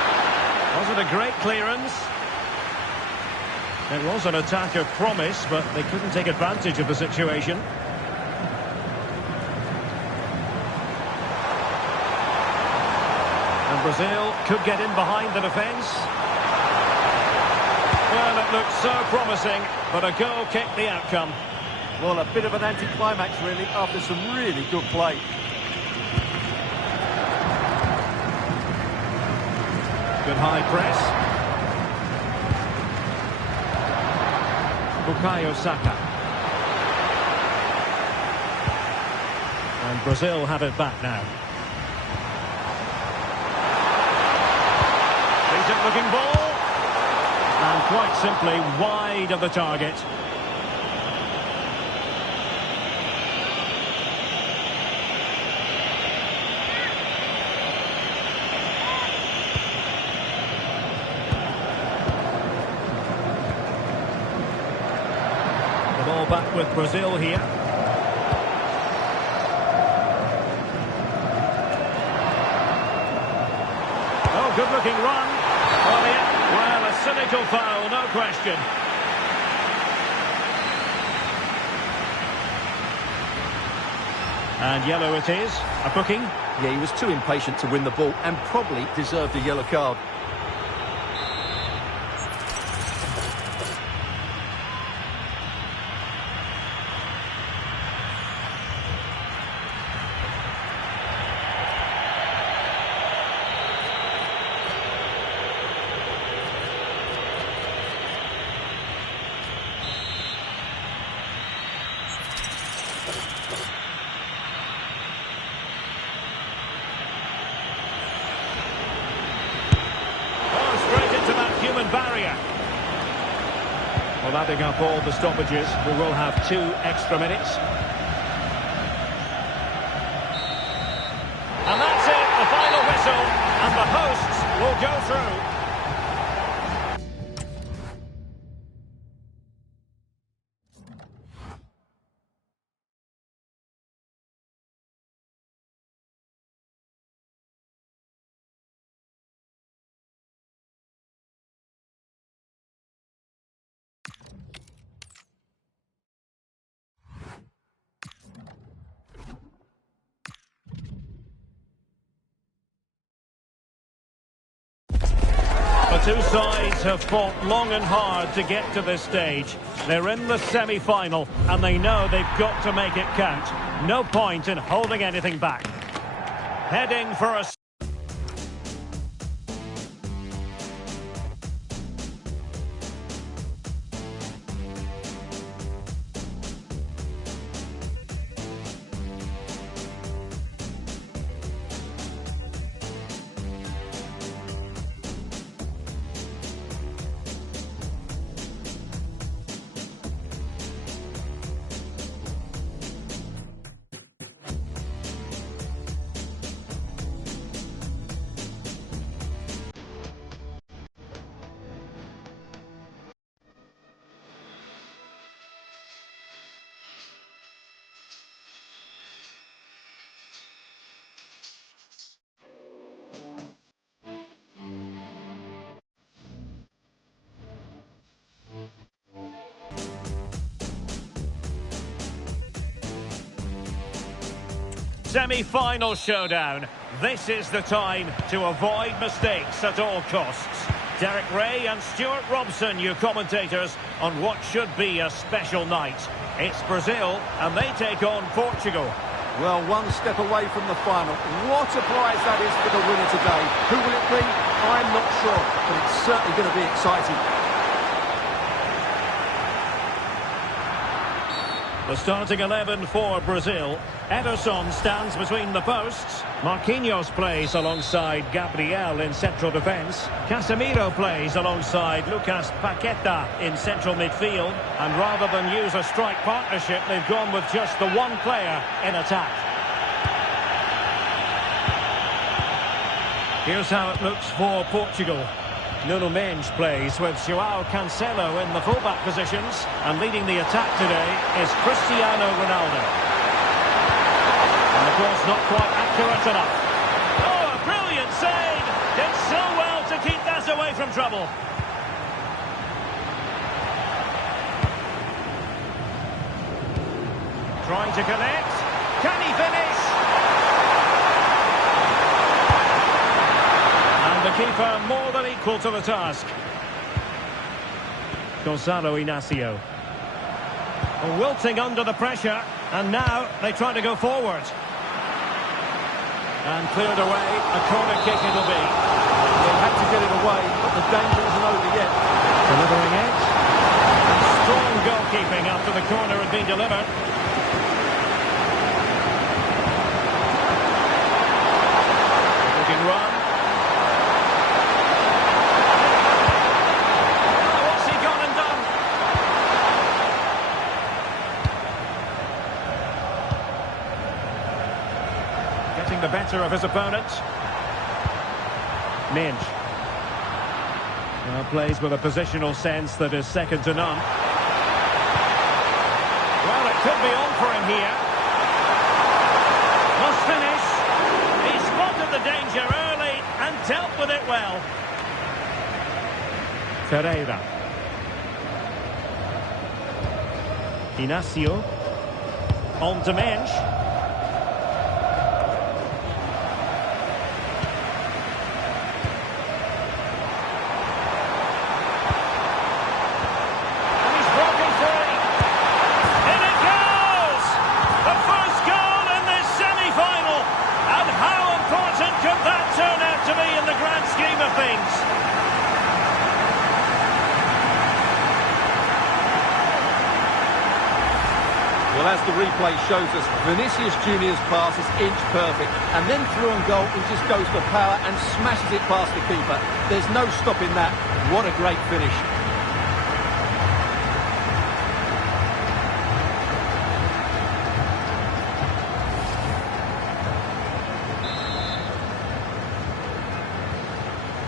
Was it a great clearance? It was an attack of promise, but they couldn't take advantage of the situation. And Brazil could get in behind the defence. Well, it looked so promising, but a goal kicked the outcome. Well, a bit of an anticlimax, really, after some really good play. Good high press. Bukayo Saka. And Brazil have it back now. Decent looking ball. And quite simply wide of the target. The ball back with Brazil here. Oh, good looking run. Oh, yeah. Well, a cynical foul, no question. And yellow it is. A booking. Yeah, he was too impatient to win the ball and probably deserved a yellow card. Barrier. Well, adding up all the stoppages, we will have 2 extra minutes. And that's it, the final whistle, and the hosts will go through. The two sides have fought long and hard to get to this stage. They're in the semi-final, and they know they've got to make it count. No point in holding anything back. Heading for a... Semi-final showdown. This is the time to avoid mistakes at all costs. Derek Ray and Stuart Robson, you commentators, on what should be a special night. It's Brazil, and they take on Portugal. Well, one step away from the final. What a prize that is for the winner today. Who will it be? I'm not sure, but it's certainly going to be exciting. The starting 11 for Brazil. Ederson stands between the posts. Marquinhos plays alongside Gabriel in central defence. Casemiro plays alongside Lucas Paqueta in central midfield. And rather than use a strike partnership, they've gone with just the one player in attack. Here's how it looks for Portugal. Nuno Mendes plays with João Cancelo in the fullback positions, and leading the attack today is Cristiano Ronaldo. And of course, not quite accurate enough. Oh, a brilliant save! Did so well to keep that away from trouble. Trying to connect. Can he finish? And the keeper more than equal to the task. Gonzalo Inacio. Wilting under the pressure, and now they try to go forward. And cleared away, a corner kick it'll be. They had to get it away, but the danger isn't over yet. Delivering it. Strong goalkeeping after the corner had been delivered. Looking run. What's he gone and done? Getting the better of his opponent. Minge. Well, plays with a positional sense that is second to none. Well, it could be on for him here. Must finish. He spotted the danger early and dealt with it well. Ferreira. Inacio. On to Minge. Well, as the replay shows us, Vinicius Junior's pass is inch perfect, and then through on goal, he just goes for power and smashes it past the keeper. There's no stopping that. What a great finish.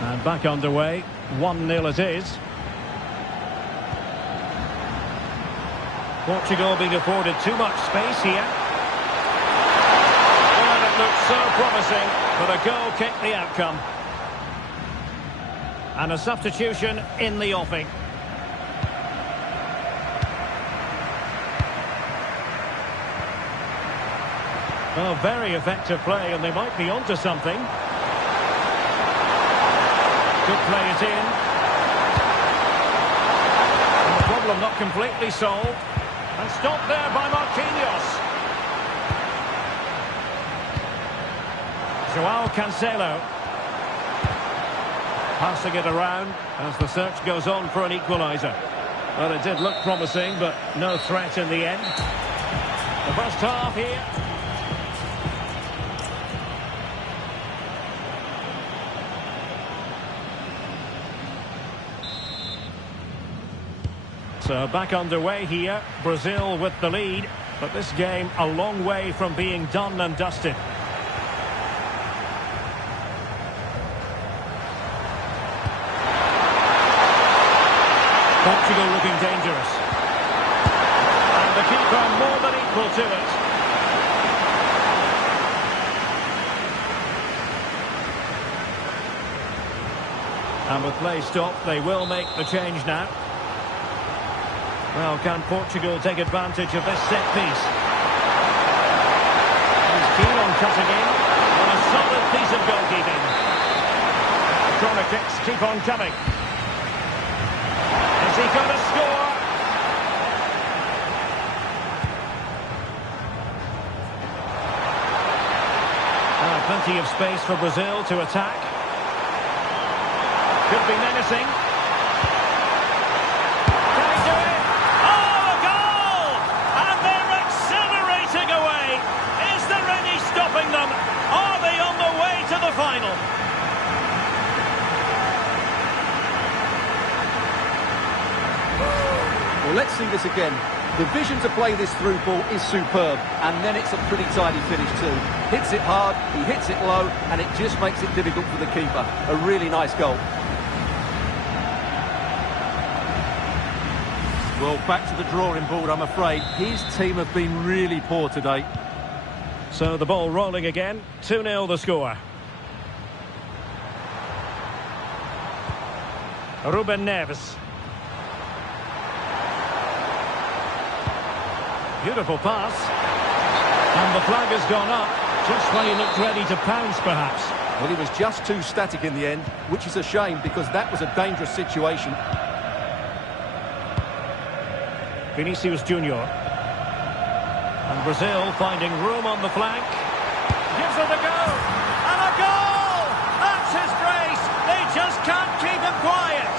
And back underway, 1-0 it is. Portugal being afforded too much space here. Well, it looked so promising, but a goal kicked the outcome. And a substitution in the offing. Well, very effective play, and they might be onto something. Could play it in. And the problem not completely solved. And stopped there by Marquinhos. João Cancelo. Passing it around as the search goes on for an equaliser. Well, it did look promising, but no threat in the end. The first half here. So back underway here, Brazil with the lead, but this game a long way from being done and dusted. Portugal looking dangerous. And the keeper more than equal to it. And with play stopped, they will make the change now. Well, can Portugal take advantage of this set piece? He's keen on cutting in. And a solid piece of goalkeeping. Corner kicks keep on coming. Is he going to score? Plenty of space for Brazil to attack. Could be menacing. Final. Well, let's see this again. The vision to play this through ball is superb, and then it's a pretty tidy finish too. Hits it hard, he hits it low, and it just makes it difficult for the keeper. A really nice goal. Well, back to the drawing board, I'm afraid. His team have been really poor today. So the ball rolling again. 2-0 the score. Ruben Neves. Beautiful pass. And the flag has gone up, just when he looked ready to pounce, perhaps. Well, he was just too static in the end, which is a shame because that was a dangerous situation. Vinicius Junior. And Brazil finding room on the flank. Gives it a go. And a goal! That's his brace. They just can't keep him quiet.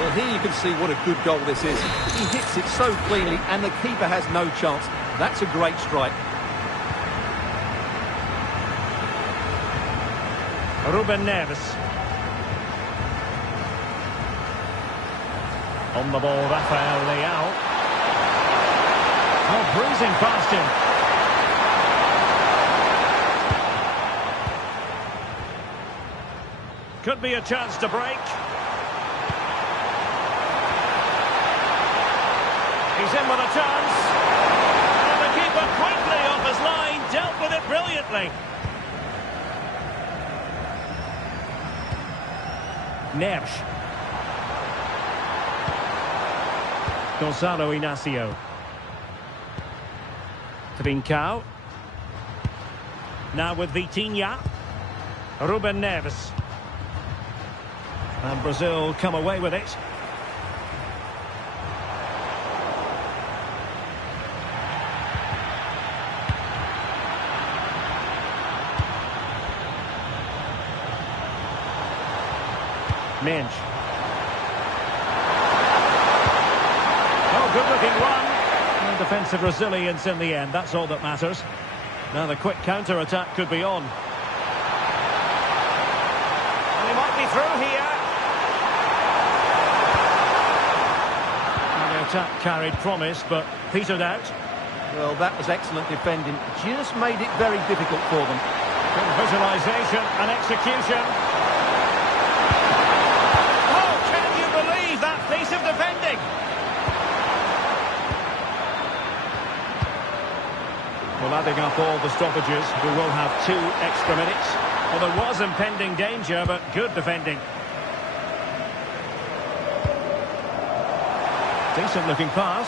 Well, here you can see what a good goal this is. He hits it so cleanly and the keeper has no chance. That's a great strike. Ruben Neves. On the ball, Rafael Leao. Oh, breezing past him. Could be a chance to break. He's in with a chance. And the keeper quickly off his line, dealt with it brilliantly. Neves. Gonzalo Inacio. Trincao. Now with Vitinha. Ruben Neves. And Brazil come away with it. Minch. Oh, good-looking run. And defensive resilience in the end. That's all that matters. Now the quick counter-attack could be on. And he might be through here. And the attack carried promise, but petered out. Well, that was excellent defending. Just made it very difficult for them. Good visualisation and execution. Piece of defending. Well, adding up all the stoppages, we will have 2 extra minutes. Well, there was impending danger, but good defending. Decent looking pass.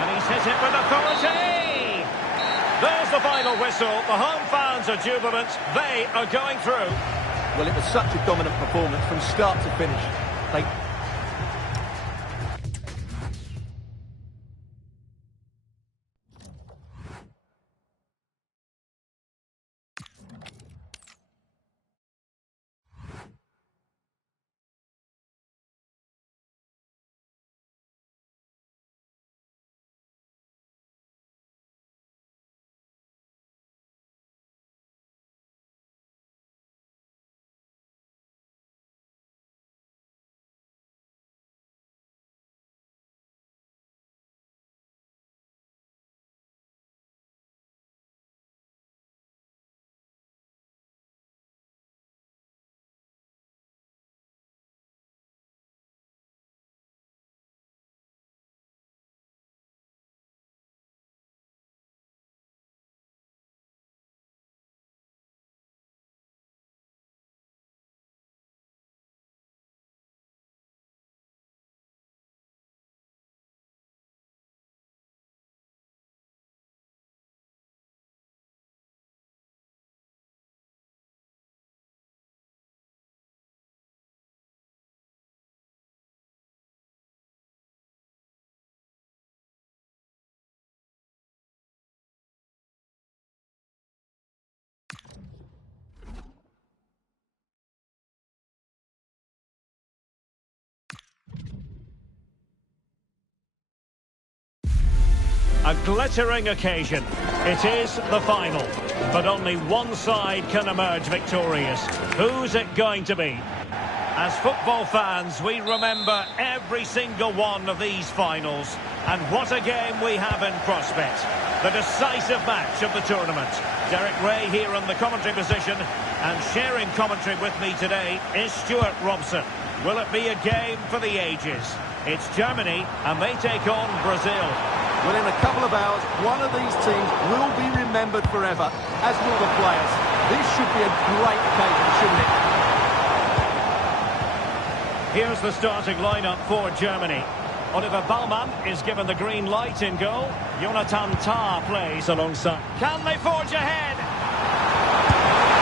And he's hit it with authority. There's the final whistle. The home fans are jubilant. They are going through. Well, it was such a dominant performance from start to finish. A glittering occasion. It is the final. But only one side can emerge victorious. Who's it going to be? As football fans, we remember every single one of these finals. And what a game we have in prospect. The decisive match of the tournament. Derek Ray here in the commentary position. And sharing commentary with me today is Stuart Robson. Will it be a game for the ages? It's Germany, and they take on Brazil. Well, in a couple of hours, one of these teams will be remembered forever, as will the players. This should be a great occasion, shouldn't it? Here's the starting lineup for Germany. Oliver Baumann is given the green light in goal. Jonathan Tah plays alongside. Can they forge ahead?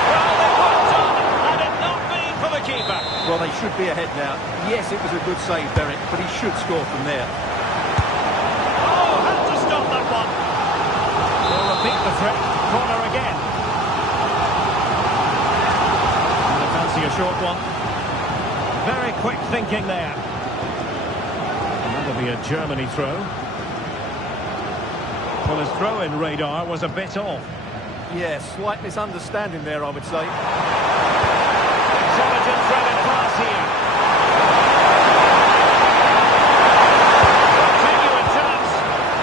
Well, they worked on, had it not been for the keeper. Well, they should be ahead now. Yes, it was a good save, Derek, but he should score from there. Oh, had to stop that one. They'll repeat the threat. Corner again. And they fancy a short one. Very quick thinking there. And that'll be a Germany throw. Well, his throw-in radar was a bit off. Yeah, slight misunderstanding there, I would say. Intelligent threaded pass here. Continuing chance.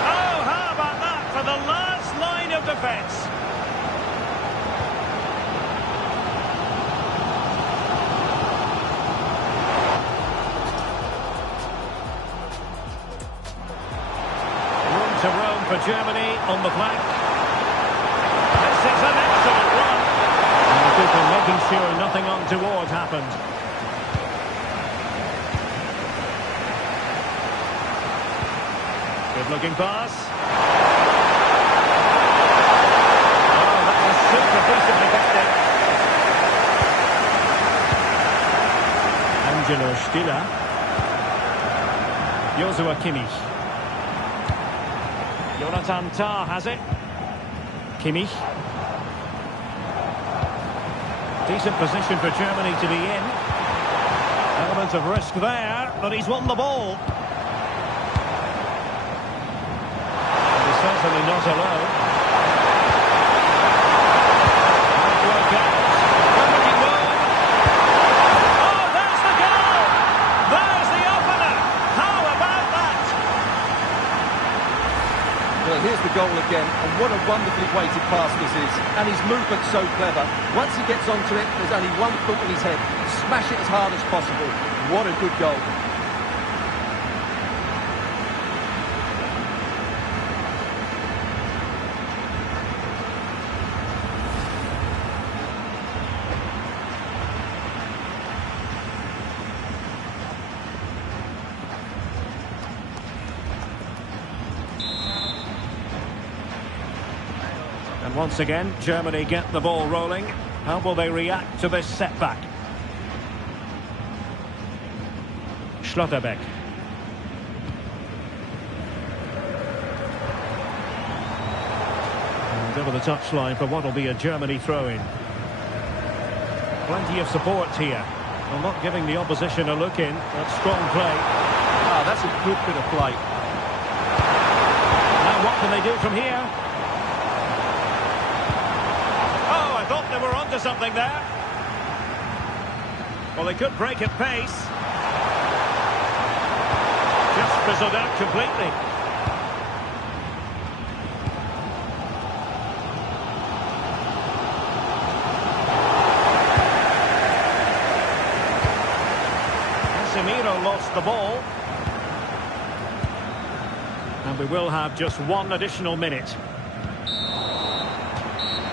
Oh, how about that for the last line of defence? To roam for Germany on the flank. This is an excellent run. And the people making sure nothing untoward happened. Good looking pass. Oh, that was super decently kept in. Angelo Stiller. Joshua Kimmich. Jonathan Tah has it. Kimmich. Decent position for Germany to be in. Element of risk there, but he's won the ball. He's certainly not alone. Might work out. Good looking move. Oh, there's the goal! There's the opener! How about that? Well, here's the goal again, and what a wonderfully weighted pass this is. And his movement's so clever. Once he gets onto it, there's only one thought in his head. Smash it as hard as possible. What a good goal. And once again, Germany get the ball rolling. How will they react to this setback? Schlotterbeck. And over the touchline for what will be a Germany throw-in. Plenty of support here. Well, not giving the opposition a look in. That's strong play. Ah, that's a good bit of play. Now what can they do from here? Oh, I thought they were onto something there. Well, they could break at pace. Just fizzled out completely. Casemiro lost the ball. And we will have just one additional minute.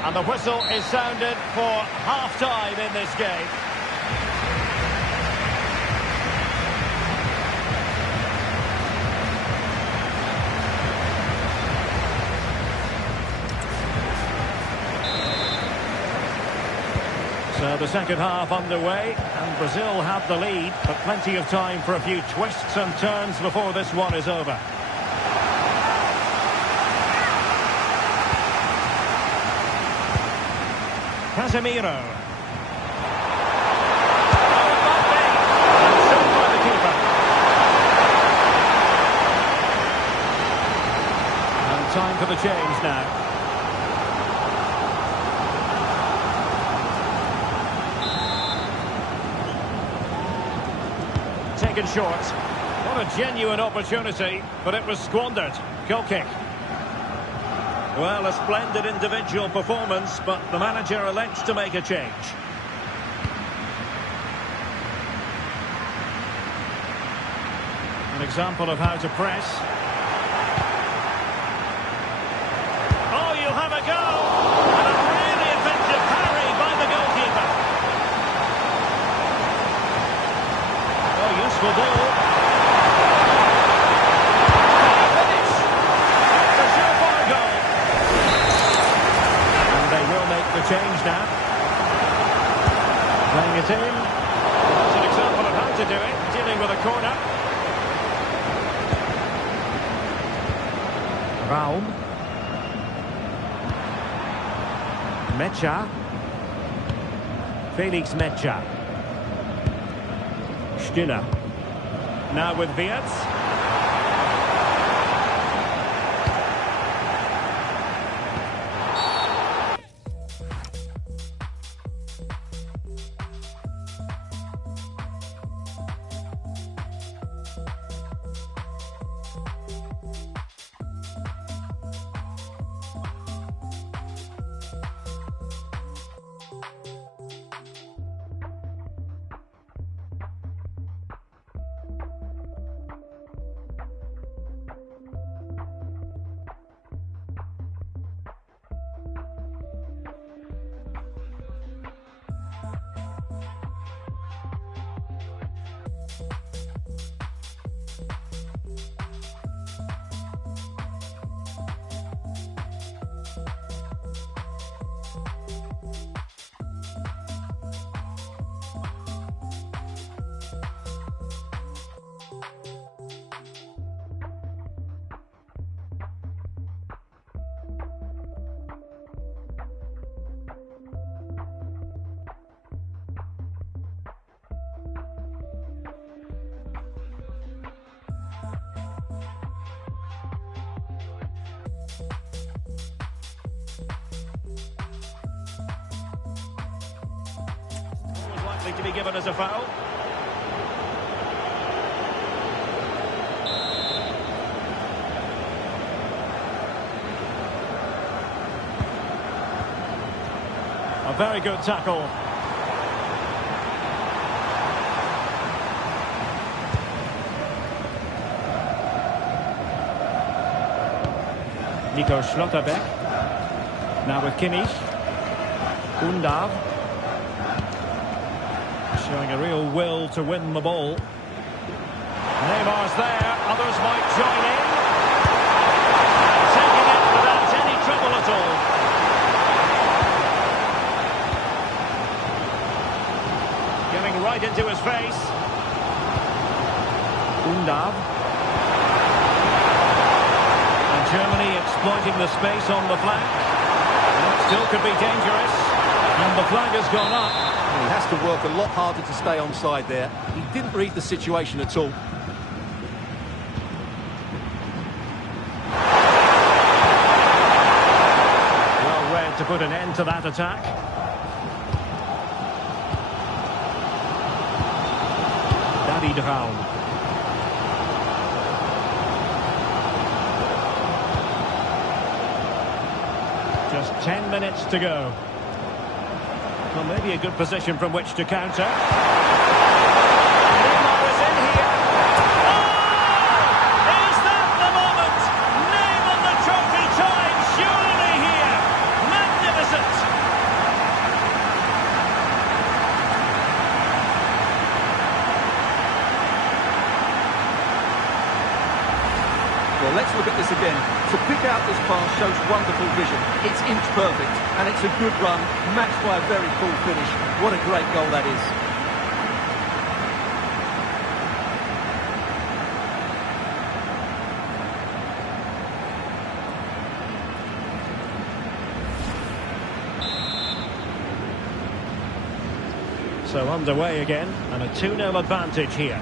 And the whistle is sounded for half-time in this game. So the second half underway, and Brazil have the lead, but plenty of time for a few twists and turns before this one is over. Casemiro. Saved by the keeper. And time for the change now. Taken short. What a genuine opportunity, but it was squandered. Goal kick. Well, a splendid individual performance, but the manager elects to make a change. An example of how to press. Oh, you'll have a go! And a really effective parry by the goalkeeper. Oh, change now. Playing it in. That's an example of how to do it, dealing with a corner. Raum. Mecha. Felix Mecha. Stiller. Now with Wirtz. To be given as a foul. A very good tackle. Nico Schlotterbeck. Now with Kimmich. Undav. Showing a real will to win the ball. Neymar's there, others might join in. Taking it without any trouble at all. Getting right into his face. Undav. And Germany exploiting the space on the flank. That still could be dangerous. And the flag has gone up. He has to work a lot harder to stay onside there. He didn't read the situation at all. Well read to put an end to that attack. David Raum. Just 10 minutes to go. Well, maybe a good position from which to counter. Neymar is in here. Oh! Is that the moment? Name on the trophy time, surely here. Magnificent. Well, let's look at this again. To pick out this pass shows wonderful vision. It's inch perfect, and it's a good run, matched by a very cool finish. What a great goal that is. So underway again, and a 2-0 advantage here.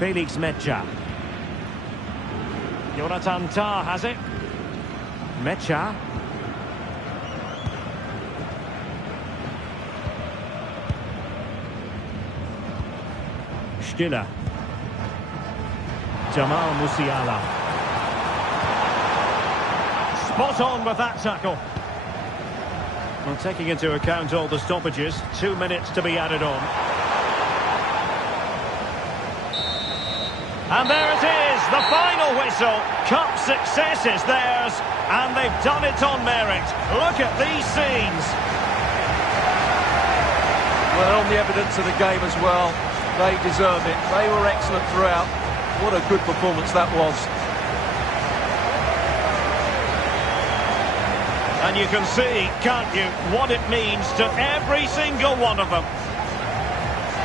Felix Mecha. Jonathan Tah has it. Mecha. Stiller. Jamal Musiala. Spot on with that tackle. Well, taking into account all the stoppages, 2 minutes to be added on. And there it is, the final whistle. Cup success is theirs, and they've done it on merit. Look at these scenes. Well, on the evidence of the game as well, they deserve it. They were excellent throughout. What a good performance that was. And you can see, can't you, what it means to every single one of them.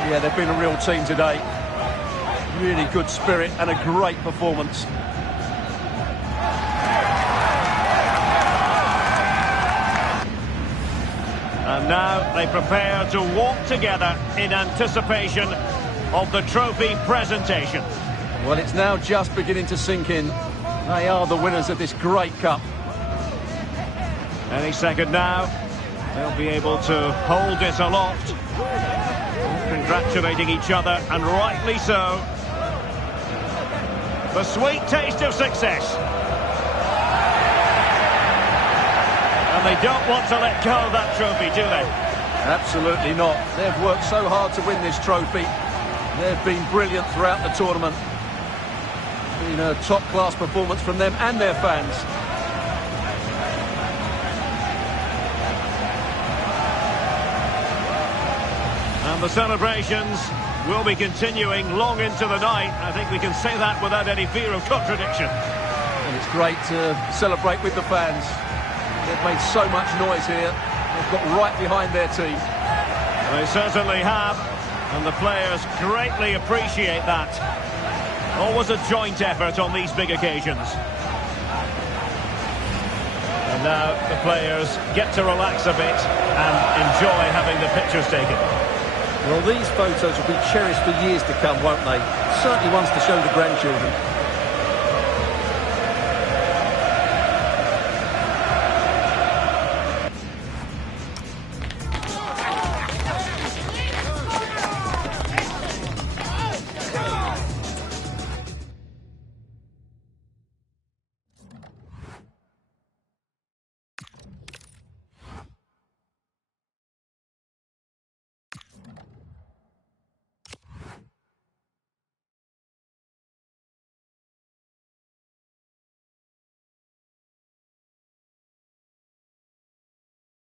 Yeah, they've been a real team today. Really good spirit and a great performance. And now they prepare to walk together in anticipation of the trophy presentation. Well, it's now just beginning to sink in. They are the winners of this great cup. Any second now, they'll be able to hold it aloft. Congratulating each other, and rightly so. The sweet taste of success. And they don't want to let go of that trophy, do they? Absolutely not. They've worked so hard to win this trophy. They've been brilliant throughout the tournament. Been a top-class performance from them and their fans. And the celebrations will be continuing long into the night. I think we can say that without any fear of contradiction. And it's great to celebrate with the fans. They've made so much noise here. They've got right behind their team. They certainly have. And the players greatly appreciate that. Always a joint effort on these big occasions. And now the players get to relax a bit and enjoy having the pictures taken. Well, these photos will be cherished for years to come, won't they? Certainly ones to show the grandchildren.